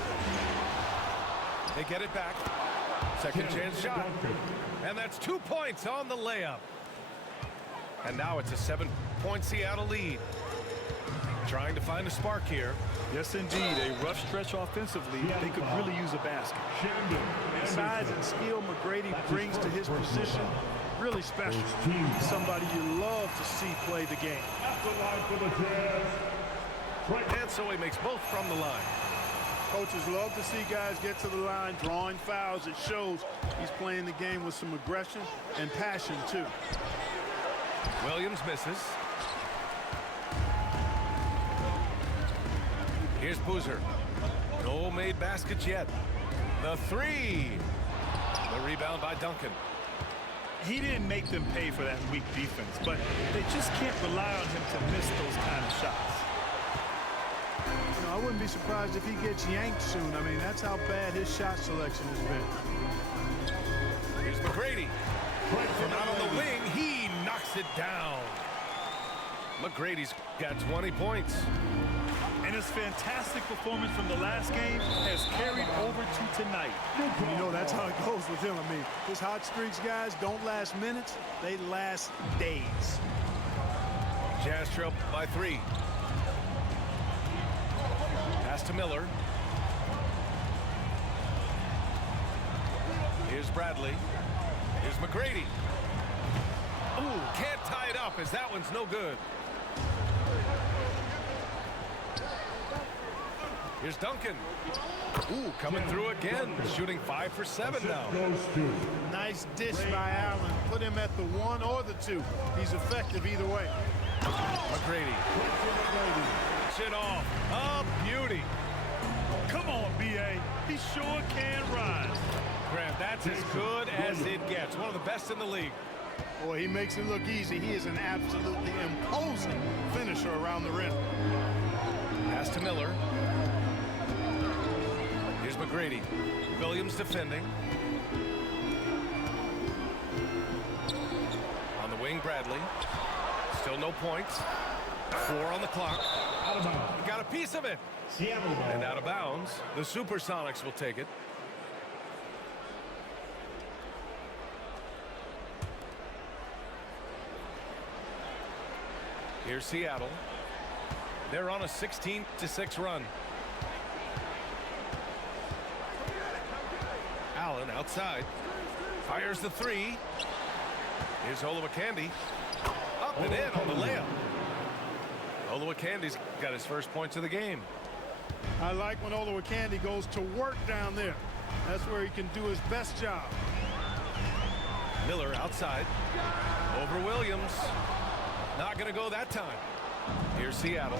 They get it back. Second chance shot. And that's 2 points on the layup. And now it's a 7-point Seattle lead. Trying to find a spark here. Yes, indeed. A rough stretch offensively. They could really use a basket. The size and skill McGrady brings to his position, really special. Somebody you love to see play the game. And so he makes both from the line. Coaches love to see guys get to the line, drawing fouls. It shows he's playing the game with some aggression and passion, too. Williams misses. Here's Boozer. No made baskets yet. The 3. The rebound by Duncan. He didn't make them pay for that weak defense, but they just can't rely on him to miss those kind of shots. You know, I wouldn't be surprised if he gets yanked soon. I mean, that's how bad his shot selection has been. Here's McGrady. From out on the wing, he knocks it down. McGrady's got 20 points. And his fantastic performance from the last game has carried over to tonight. You know, that's how it goes with him. I mean, his hot streaks, guys, don't last minutes. They last days. Jazz trail by 3. Pass to Miller. Here's Bradley. Here's McGrady. Ooh, can't tie it up as that one's no good. Here's Duncan. Ooh, coming through again, shooting 5 for 7 now. Nice dish by Allen. Put him at the 1 or the 2. He's effective either way. McGrady. Shit off. A beauty. Come on, B.A. He sure can rise. Grant, that's as good as it gets. One of the best in the league. Boy, he makes it look easy. He is an absolutely imposing finisher around the rim. Pass to Miller. Here's McGrady. Williams defending. On the wing, Bradley. Still no points. 4 on the clock. Out of bounds. Got a piece of it. Seattle ball. And out of bounds. The Supersonics will take it. Here's Seattle. They're on a 16-6 run. Allen outside. Fires the 3. Here's Olowokandi. Up and in on the layup. Olowokandi's got his first points of the game. I like when Olowokandi goes to work down there. That's where he can do his best job. Miller outside. Over Williams. Not going to go that time. Here's Seattle.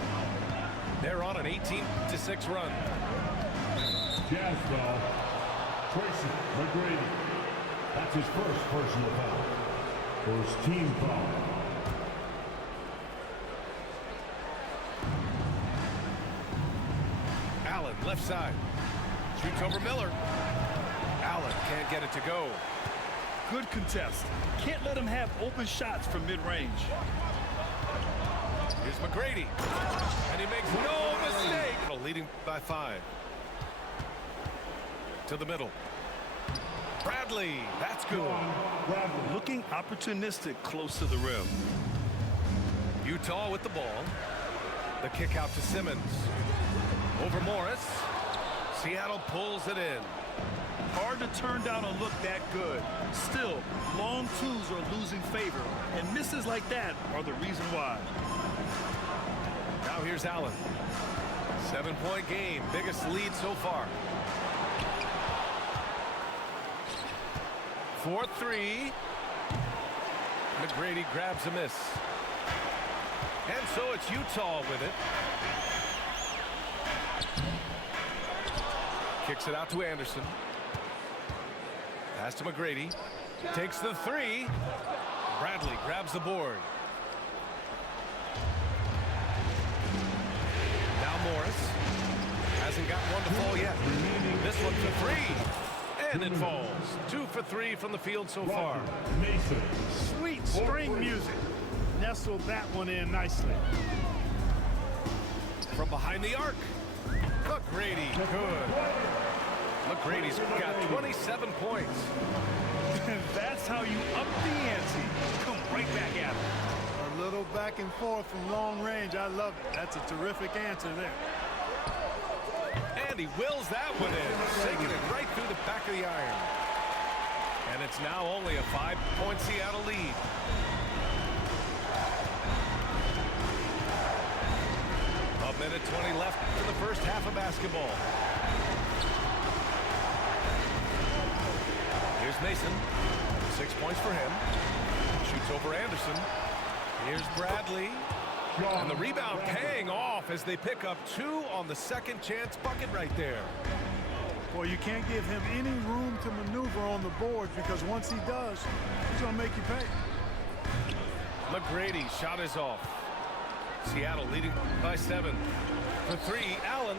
They're on an 18-6 run. Jazz foul. Tracy McGrady. That's his first personal foul. First team foul. Allen left side. Shoots over Miller. Allen can't get it to go. Good contest. Can't let him have open shots from mid-range. Here's McGrady. And he makes no mistake. Leading by 5. To the middle. Bradley. That's good. Looking opportunistic close to the rim. Utah with the ball. The kick out to Simmons. Over Morris. Seattle pulls it in. Hard to turn down a look that good. Still, long twos are losing favor, and misses like that are the reason why. Now here's Allen. 7-point game. Biggest lead so far. 4-3. McGrady grabs a miss. And so it's Utah with it. Kicks it out to Anderson. Pass to McGrady. Takes the 3. Bradley grabs the board. Now Morris. Hasn't got one to fall yet. This one for 3. And it falls. 2 for 3 from the field so far. Mason. Sweet string music. Nestled that one in nicely. From behind the arc. McGrady, good. McGrady's got 27 points. That's how you up the ante. Come right back at him. A little back and forth from long range. I love it. That's a terrific answer there. And he wills that one in, sinking it right through the back of the iron. And it's now only a 5-point Seattle lead. A minute 20 left in the first half of basketball. Here's Mason. 6 points for him. Shoots over Anderson. Here's Bradley. And the rebound paying off as they pick up 2 on the second chance bucket right there. Well, you can't give him any room to maneuver on the board because once he does, he's going to make you pay. McGrady shot is off. Seattle leading by 7. For 3, Allen.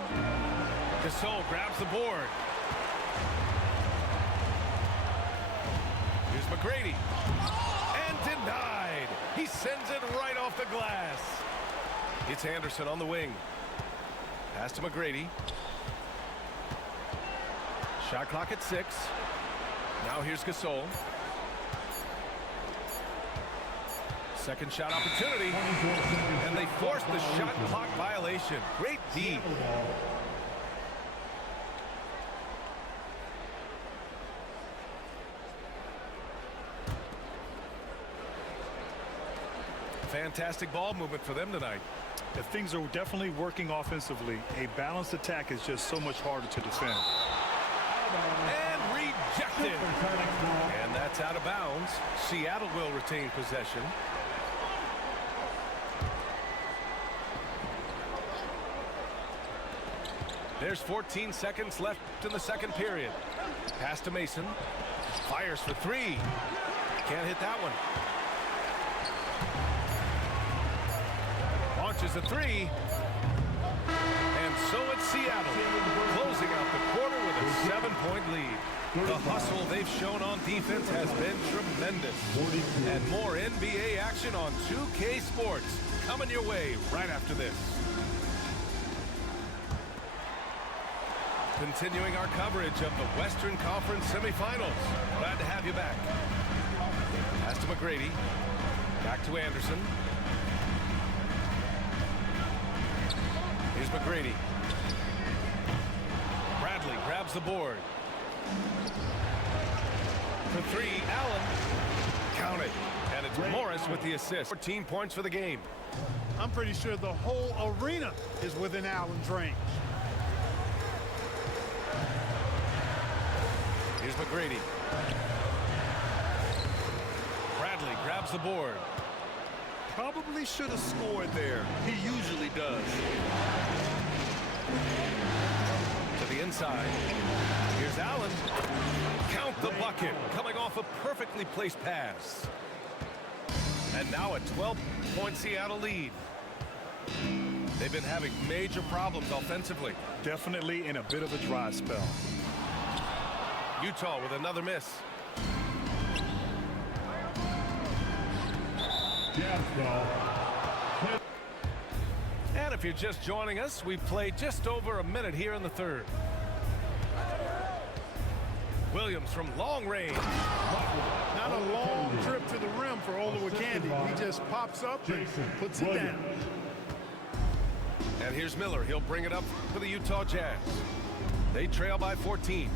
Gasol grabs the board. Here's McGrady. And denied. basket. He sends it right off the glass. It's Anderson on the wing. Pass to McGrady. Shot clock at 6. Now here's Gasol. Second shot opportunity. And they force the shot clock violation. Great D. Fantastic ball movement for them tonight. If things are definitely working offensively, a balanced attack is just so much harder to defend. And rejected. And that's out of bounds. Seattle will retain possession. There's 14 seconds left in the second period. Pass to Mason. Fires for 3. Can't hit that one. Launches a 3. And so it's Seattle, closing out the quarter with a 7-point lead. The hustle they've shown on defense has been tremendous. And more NBA action on 2K Sports coming your way right after this. Continuing our coverage of the Western Conference semifinals. Glad to have you back. Pass to McGrady. Back to Anderson. Here's McGrady. Bradley grabs the board. For 3, Allen. Count it. And it's Morris with the assist. 14 points for the game. I'm pretty sure the whole arena is within Allen's range. Here's McGrady. Bradley grabs the board. Probably should have scored there. He usually does. To the inside. Here's Allen. Count the bucket. Coming off a perfectly placed pass. And now a 12-point Seattle lead. They've been having major problems offensively. Definitely in a bit of a dry spell. Utah with another miss. And if you're just joining us, we've played just over a minute here in the third. Williams from long range. Not a long trip to the rim for Olowokandi. He just pops up and puts it down. And here's Miller. He'll bring it up for the Utah Jazz. They trail by 14.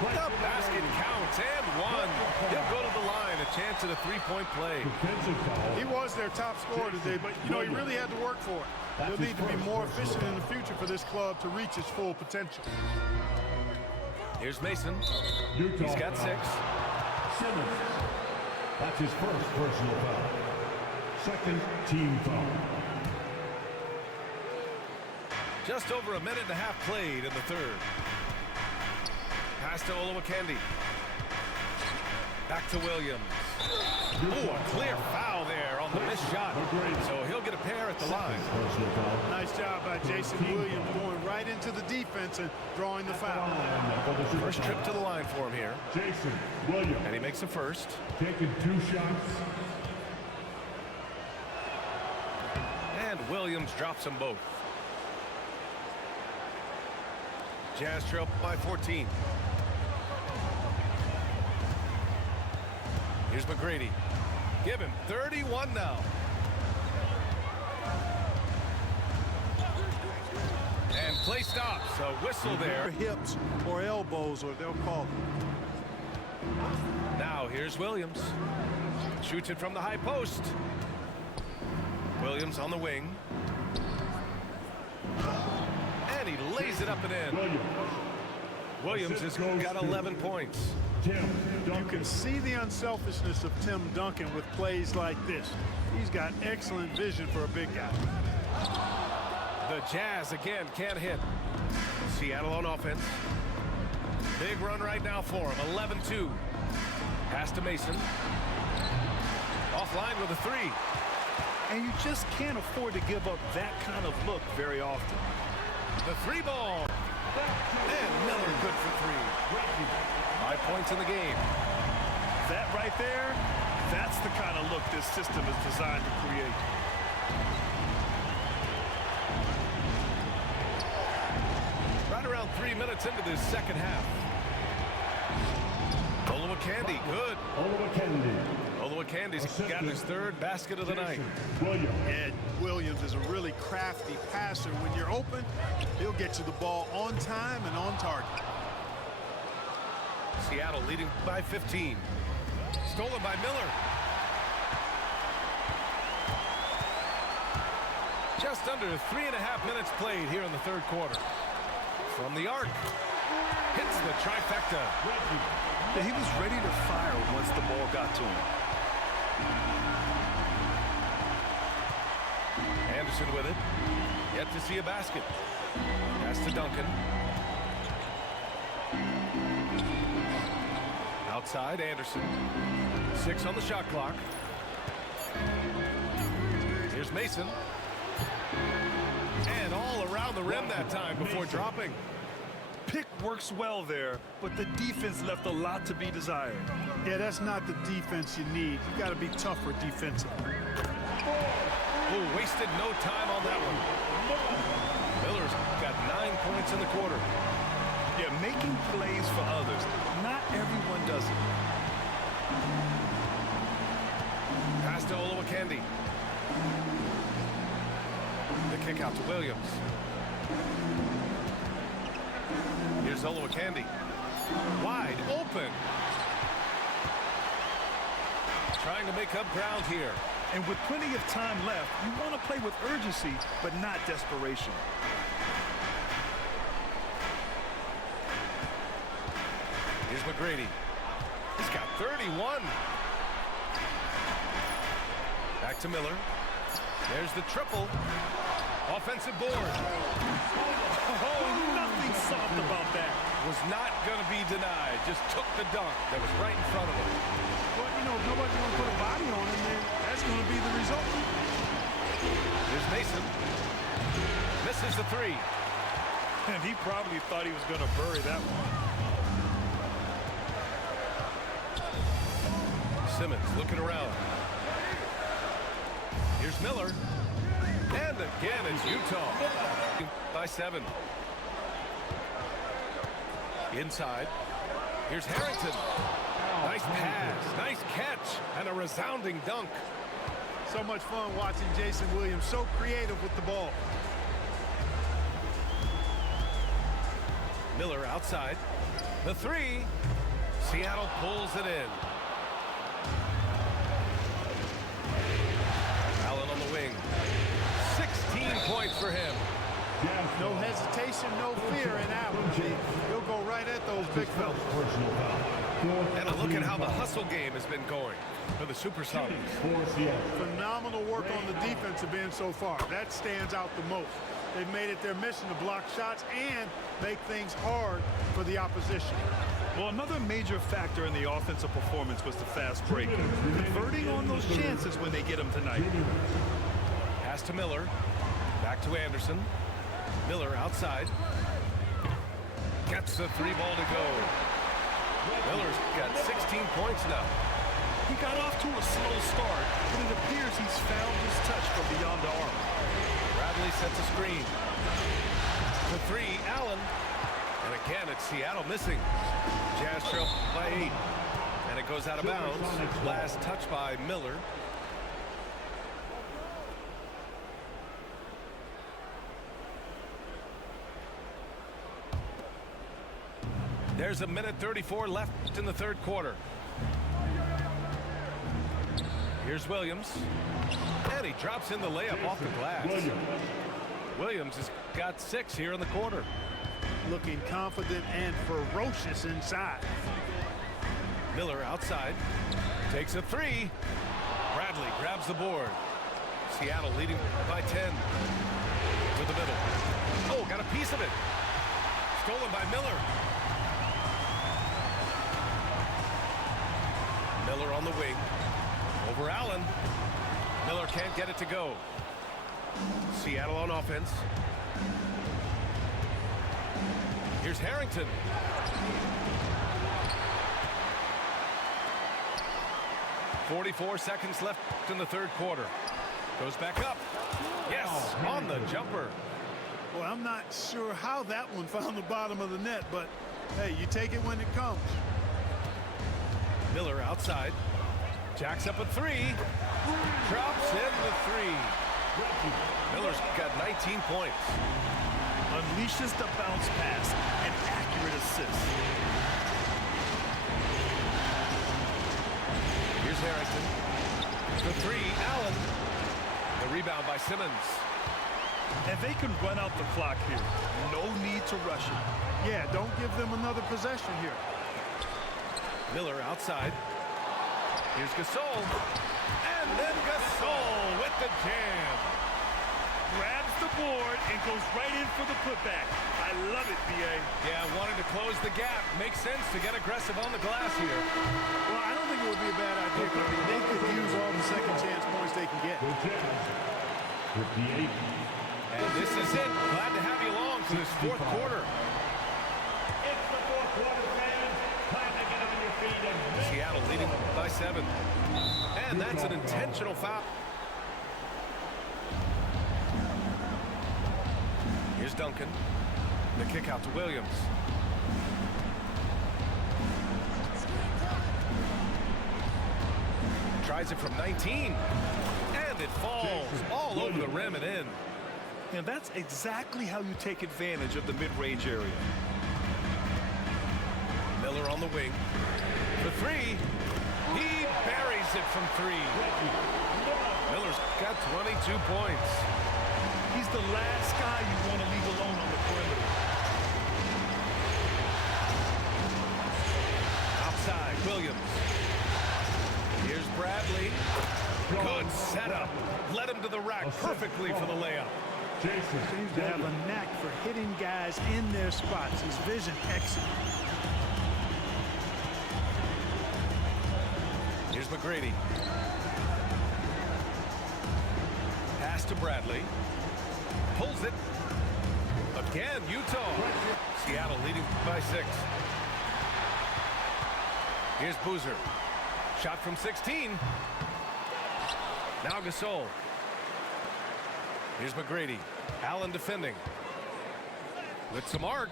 The basket counts and 1. He'll go to the line. A chance at a 3-point play. He was their top scorer today, but, you know, he really had to work for it. He'll need to be more efficient in the future for this club to reach its full potential. Here's Mason. He's got 6. Simmons. That's his first personal foul. Second team foul. Just over a minute and a half played in the third. Pass to Olowokandi. Back to Williams. Ooh, a clear foul there on the missed shot. So he'll get a pair at the line. Nice job by Jason Williams going right into the defense and drawing the foul. First trip to the line for him here. Jason Williams. And he makes the first. Taking 2 shots. And Williams drops them both. Jazz trail by 14. Here's McGrady. Give him 31 now. And play stops. A whistle there. Hips or elbows, or they'll call it. Now here's Williams. Shoots it from the high post. Williams on the wing. And he lays it up and in. Williams has got 11 points. You can see the unselfishness of Tim Duncan with plays like this. He's got excellent vision for a big guy. The Jazz again can't hit. Seattle on offense. Big run right now for him. 11-2. Pass to Mason. Offline with a 3. And you just can't afford to give up that kind of look very often. The 3 ball. And Miller good for 3. 5 points in the game. That right there, That's the kind of look this system is designed to create. Right around 3 minutes into this second half. Olowokandi, good. Olowakandi's got his third basket of the night. Ed Williams is a really crafty passer. When you're open, he'll get you the ball on time and on target. Seattle leading by 15. Stolen by Miller. Just under 3.5 minutes played here in the third quarter. From the arc. Hits the trifecta. Yeah, he was ready to fire once the ball got to him. Anderson with it. Yet to see a basket. Pass to Duncan. Outside, Anderson. 6 on the shot clock. Here's Mason. And all around the rim that time before dropping. Pick works well there, but the defense left a lot to be desired. Yeah, that's not the defense you need. You got to be tougher defensively. Oh, wasted no time on that one. Miller's got 9 points in the quarter. Yeah, making plays for others. Not everyone does it. Pass to Olowokandi. The kick out to Williams. Here's Olowokandi. Wide open. Trying to make up ground here. And with plenty of time left, you want to play with urgency, but not desperation. Here's McGrady. He's got 31. Back to Miller. There's the triple. Offensive board. Oh, nothing soft about that. Was not going to be denied. Just took the dunk that was right in front of him. Well, you know, if nobody's going to put a body on him, then that's going to be the result. Here's Mason. Misses the three. And he probably thought he was going to bury that one. Simmons looking around. Here's Miller. And again, it's Utah. By 7. Inside. Here's Harrington. Nice pass. Nice catch. And a resounding dunk. So much fun watching Jason Williams. So creative with the ball. Miller outside. The three. Seattle pulls it in. Allen on the wing. 16 points for him. No hesitation, no fear in Allen. He'll go right at those big fellas. And a look at how the hustle game has been going for the Supersonics. Phenomenal work on the defensive end so far. That stands out the most. They've made it their mission to block shots and make things hard for the opposition. Well, another major factor in the offensive performance was the fast break. Converting on those chances when they get them tonight. Pass to Miller. Back to Anderson. Miller outside. Gets the 3-ball to go. Miller's got 16 points now. He got off to a slow start, but it appears he's found his touch from beyond the arc. Bradley sets a screen. The 3, Allen. And again, it's Seattle missing. Jazz trail by 8. And it goes out of bounds. Last touch by Miller. There's 1:34 left in the third quarter. Here's Williams. And he drops in the layup off the glass. Williams has got 6 here in the quarter. Looking confident and ferocious inside. Miller outside. Takes a 3. Bradley grabs the board. Seattle leading by 10. To the middle. Oh, got a piece of it. Stolen by Miller. Miller on the wing. Over Allen. Miller can't get it to go. Seattle on offense. Here's Harrington. 44 seconds left in the third quarter. Goes back up. Yes, on the jumper. Well, I'm not sure how that one found the bottom of the net, but hey, you take it when it comes. Miller outside. Jacks up a three. Drops in the three. Miller's got 19 points. Unleashes the bounce pass. An accurate assist. Here's Harrington. The three, Allen. The rebound by Simmons. And they can run out the clock here. No need to rush it. Yeah, don't give them another possession here. Miller outside. Here's Gasol. And then Gasol with the jam. Grabs the board and goes right in for the putback. I love it, B.A. Yeah, wanting to close the gap. Makes sense to get aggressive on the glass here. Well, I don't think it would be a bad idea. I mean, they could use all the second chance points they can get. The Jazz, 58. And this is it. Glad to have you along for this fourth quarter. It's the fourth quarter, fans. Time to get on your feet and Seattle leading by 7. And that's an intentional foul. Here's Duncan. The kick out to Williams. Tries it from 19. And it falls all over the rim and in. And that's exactly how you take advantage of the mid-range area. Miller on the wing. The three. He buries it from 3. Miller's got 22 points. He's the last guy you want to leave alone on the perimeter. Outside, Williams. Here's Bradley. Good setup. Led him to the rack perfectly for the layup. Jason. Seems to have a knack for hitting guys in their spots. His vision excellent. Here's McGrady. Pass to Bradley. Pulls it. Again, Utah. Seattle leading by 6. Here's Boozer. Shot from 16. Now Gasol. Here's McGrady. Allen defending. With some arc.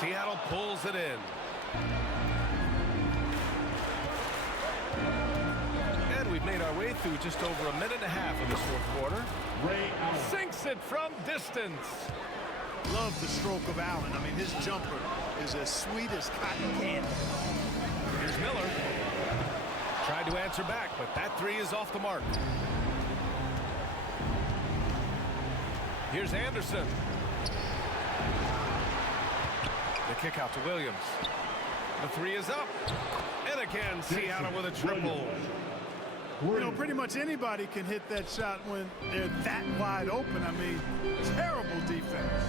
Seattle pulls it in. And we've made our way through just over a minute and a half of this fourth quarter. Ray Allen. Sinks it from distance. Love the stroke of Allen. I mean, his jumper is as sweet as cotton candy. Here's Miller. Tried to answer back, but that three is off the mark. Here's Anderson. The kick out to Williams. The three is up. And again, Seattle with a triple. You know, pretty much anybody can hit that shot when they're that wide open. I mean, terrible defense.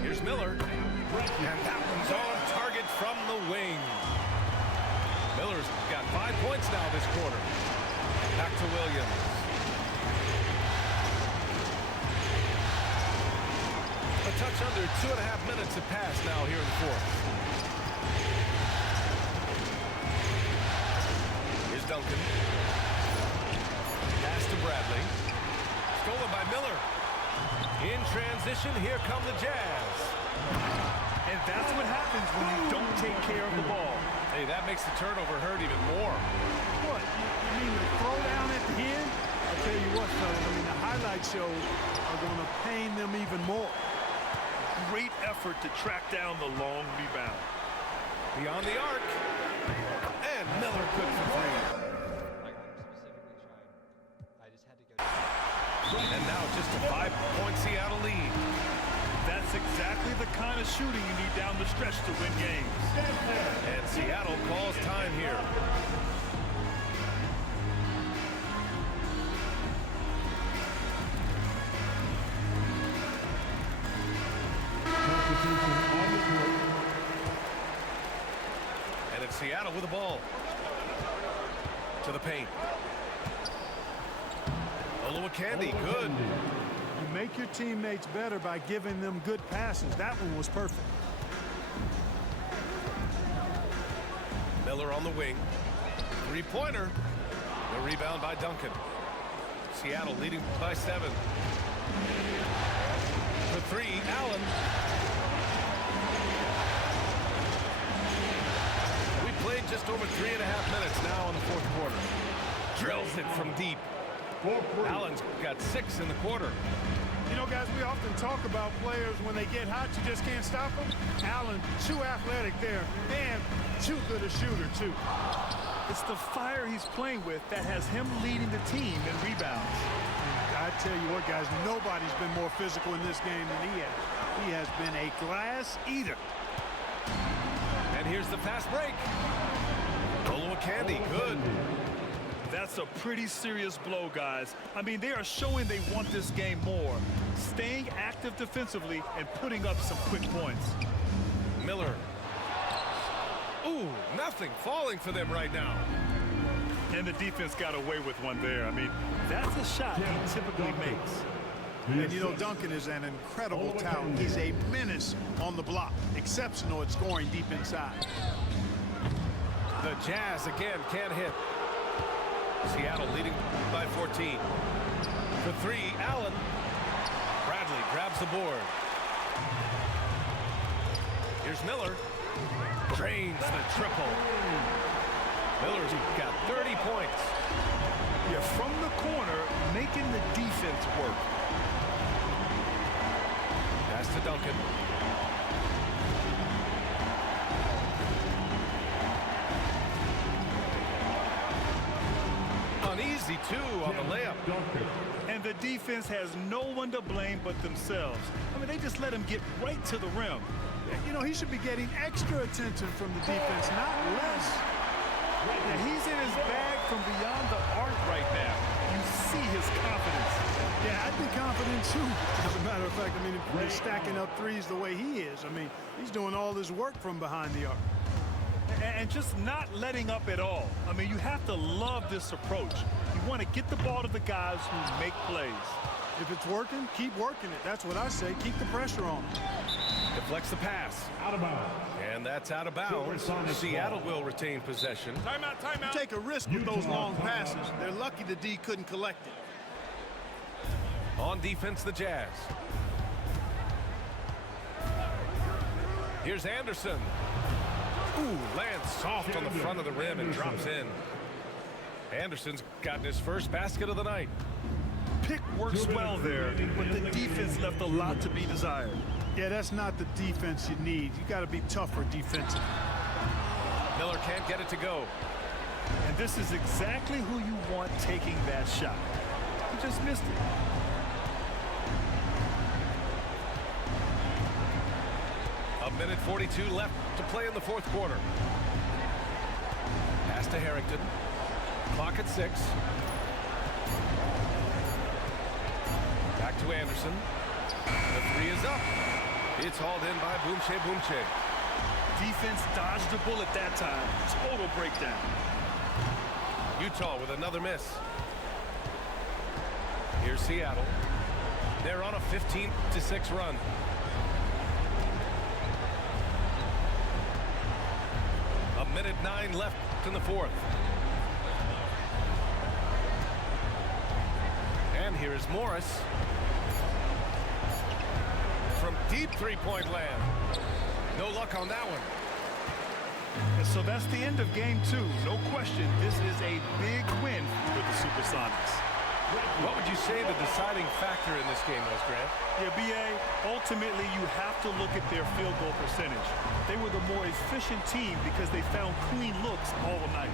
Here's Miller. And that one's on target from the wing. Miller's got 5 points now this quarter. Back to Williams. A touch under 2.5 minutes have passed now here in the fourth. Here's Duncan. Pass to Bradley. Stolen by Miller. In transition, here come the Jazz. And that's what happens when you don't take care of the ball. Hey, that makes the turnover hurt even more. What? You mean the throw down at the end? I'll tell you what, fellas. I mean, the highlight shows are going to pain them even more. Great effort to track down the long rebound. Beyond the arc. And Miller good for 3. And now just a 5-point Seattle lead. That's exactly the kind of shooting you need down the stretch to win games. And Seattle calls time here. And it's Seattle with the ball. To the paint. Olowokandi, good. You make your teammates better by giving them good passes. That one was perfect. Miller on the wing. Three-pointer. The rebound by Duncan. Seattle leading by 7. For 3, Allen. We played just over 3.5 minutes now in the fourth quarter. Drills it from deep. Allen's got 6 in the quarter. You know, guys, we often talk about players when they get hot, you just can't stop them. Allen, too athletic there, and too good a shooter, too. It's the fire he's playing with that has him leading the team in rebounds. I tell you what, guys, nobody's been more physical in this game than he has. He has been a glass eater. And here's the fast break. Olowokandi, good. That's a pretty serious blow, guys. I mean, they are showing they want this game more. Staying active defensively and putting up some quick points. Miller. Ooh, nothing falling for them right now. And the defense got away with one there. I mean, that's a shot he typically makes. And, you know, Duncan is an incredible talent. He's a menace on the block. Exceptional at scoring deep inside. The Jazz again can't hit. Seattle leading by 14. For 3, Allen. Bradley grabs the board. Here's Miller. Drains the triple. Miller's got 30 points. Yeah, from the corner, making the defense work. Pass to Duncan. Uneasy, too, on the layup. And the defense has no one to blame but themselves. I mean, they just let him get right to the rim. You know, he should be getting extra attention from the defense, not less. And he's in his bag from beyond the arc right now. You see his confidence. Yeah, I'd be confident, too. As a matter of fact, I mean, if they're stacking up threes the way he is. I mean, he's doing all this work from behind the arc. And just not letting up at all. I mean, you have to love this approach. You want to get the ball to the guys who make plays. If it's working, keep working it. That's what I say. Keep the pressure on. Deflects the pass. Out of bounds. And that's out of bounds. Seattle will retain possession. Timeout, timeout. You take a risk with those long passes. They're lucky the D couldn't collect it. On defense, the Jazz. Here's Anderson. Ooh, lands soft on the front of the rim and drops in. Anderson's gotten his first basket of the night. Pick works well there, but the defense left a lot to be desired. Yeah, that's not the defense you need. You got to be tougher defensively. Miller can't get it to go. And this is exactly who you want taking that shot. He just missed it. A minute 42 left to play in the fourth quarter. Pass to Harrington. Clock at 6. Back to Anderson. The 3 is up. It's hauled in by Boumtje Boumtje. Defense dodged a bullet that time. Total breakdown. Utah with another miss. Here's Seattle. They're on a 15-6 run. A minute 9 left in the fourth. And here is Morris. From deep three-point land. No luck on that one. And so that's the end of game 2. No question, this is a big win for the Supersonics. What would you say the deciding factor in this game was, Grant? Yeah, B.A., ultimately you have to look at their field goal percentage. They were the more efficient team because they found clean looks all night.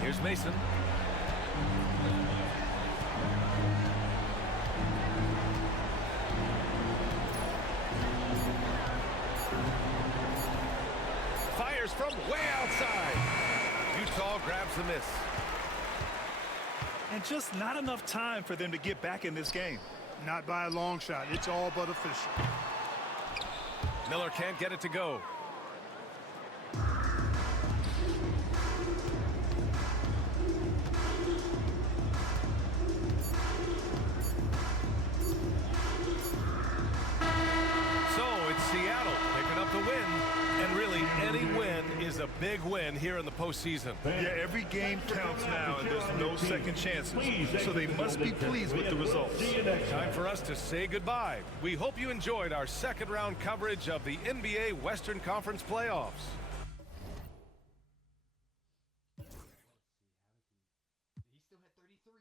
Here's Mason. Fires from way outside. Utah grabs the miss. And just not enough time for them to get back in this game. Not by a long shot. It's all but official. Miller can't get it to go. So it's Seattle picking up the win. And really, any win is a big win here in the postseason. Yeah, every game counts now, and there's no second chances. So they must be pleased with the results. Time for us to say goodbye. We hope you enjoyed our second round coverage of the NBA Western Conference playoffs. He still had 33.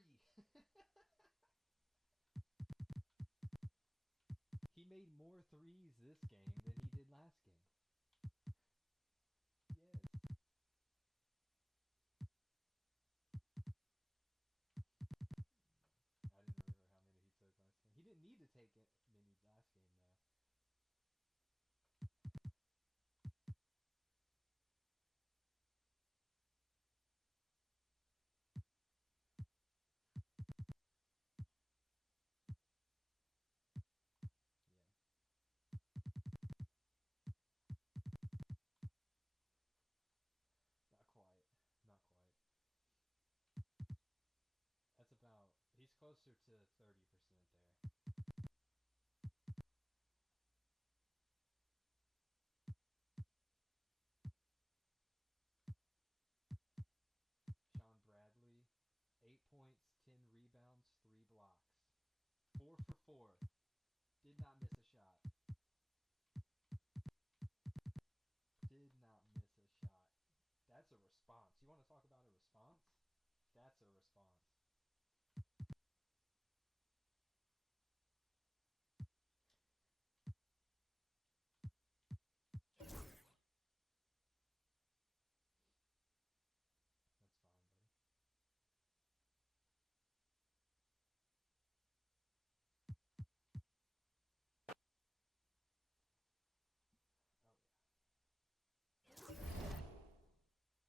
He made more threes this game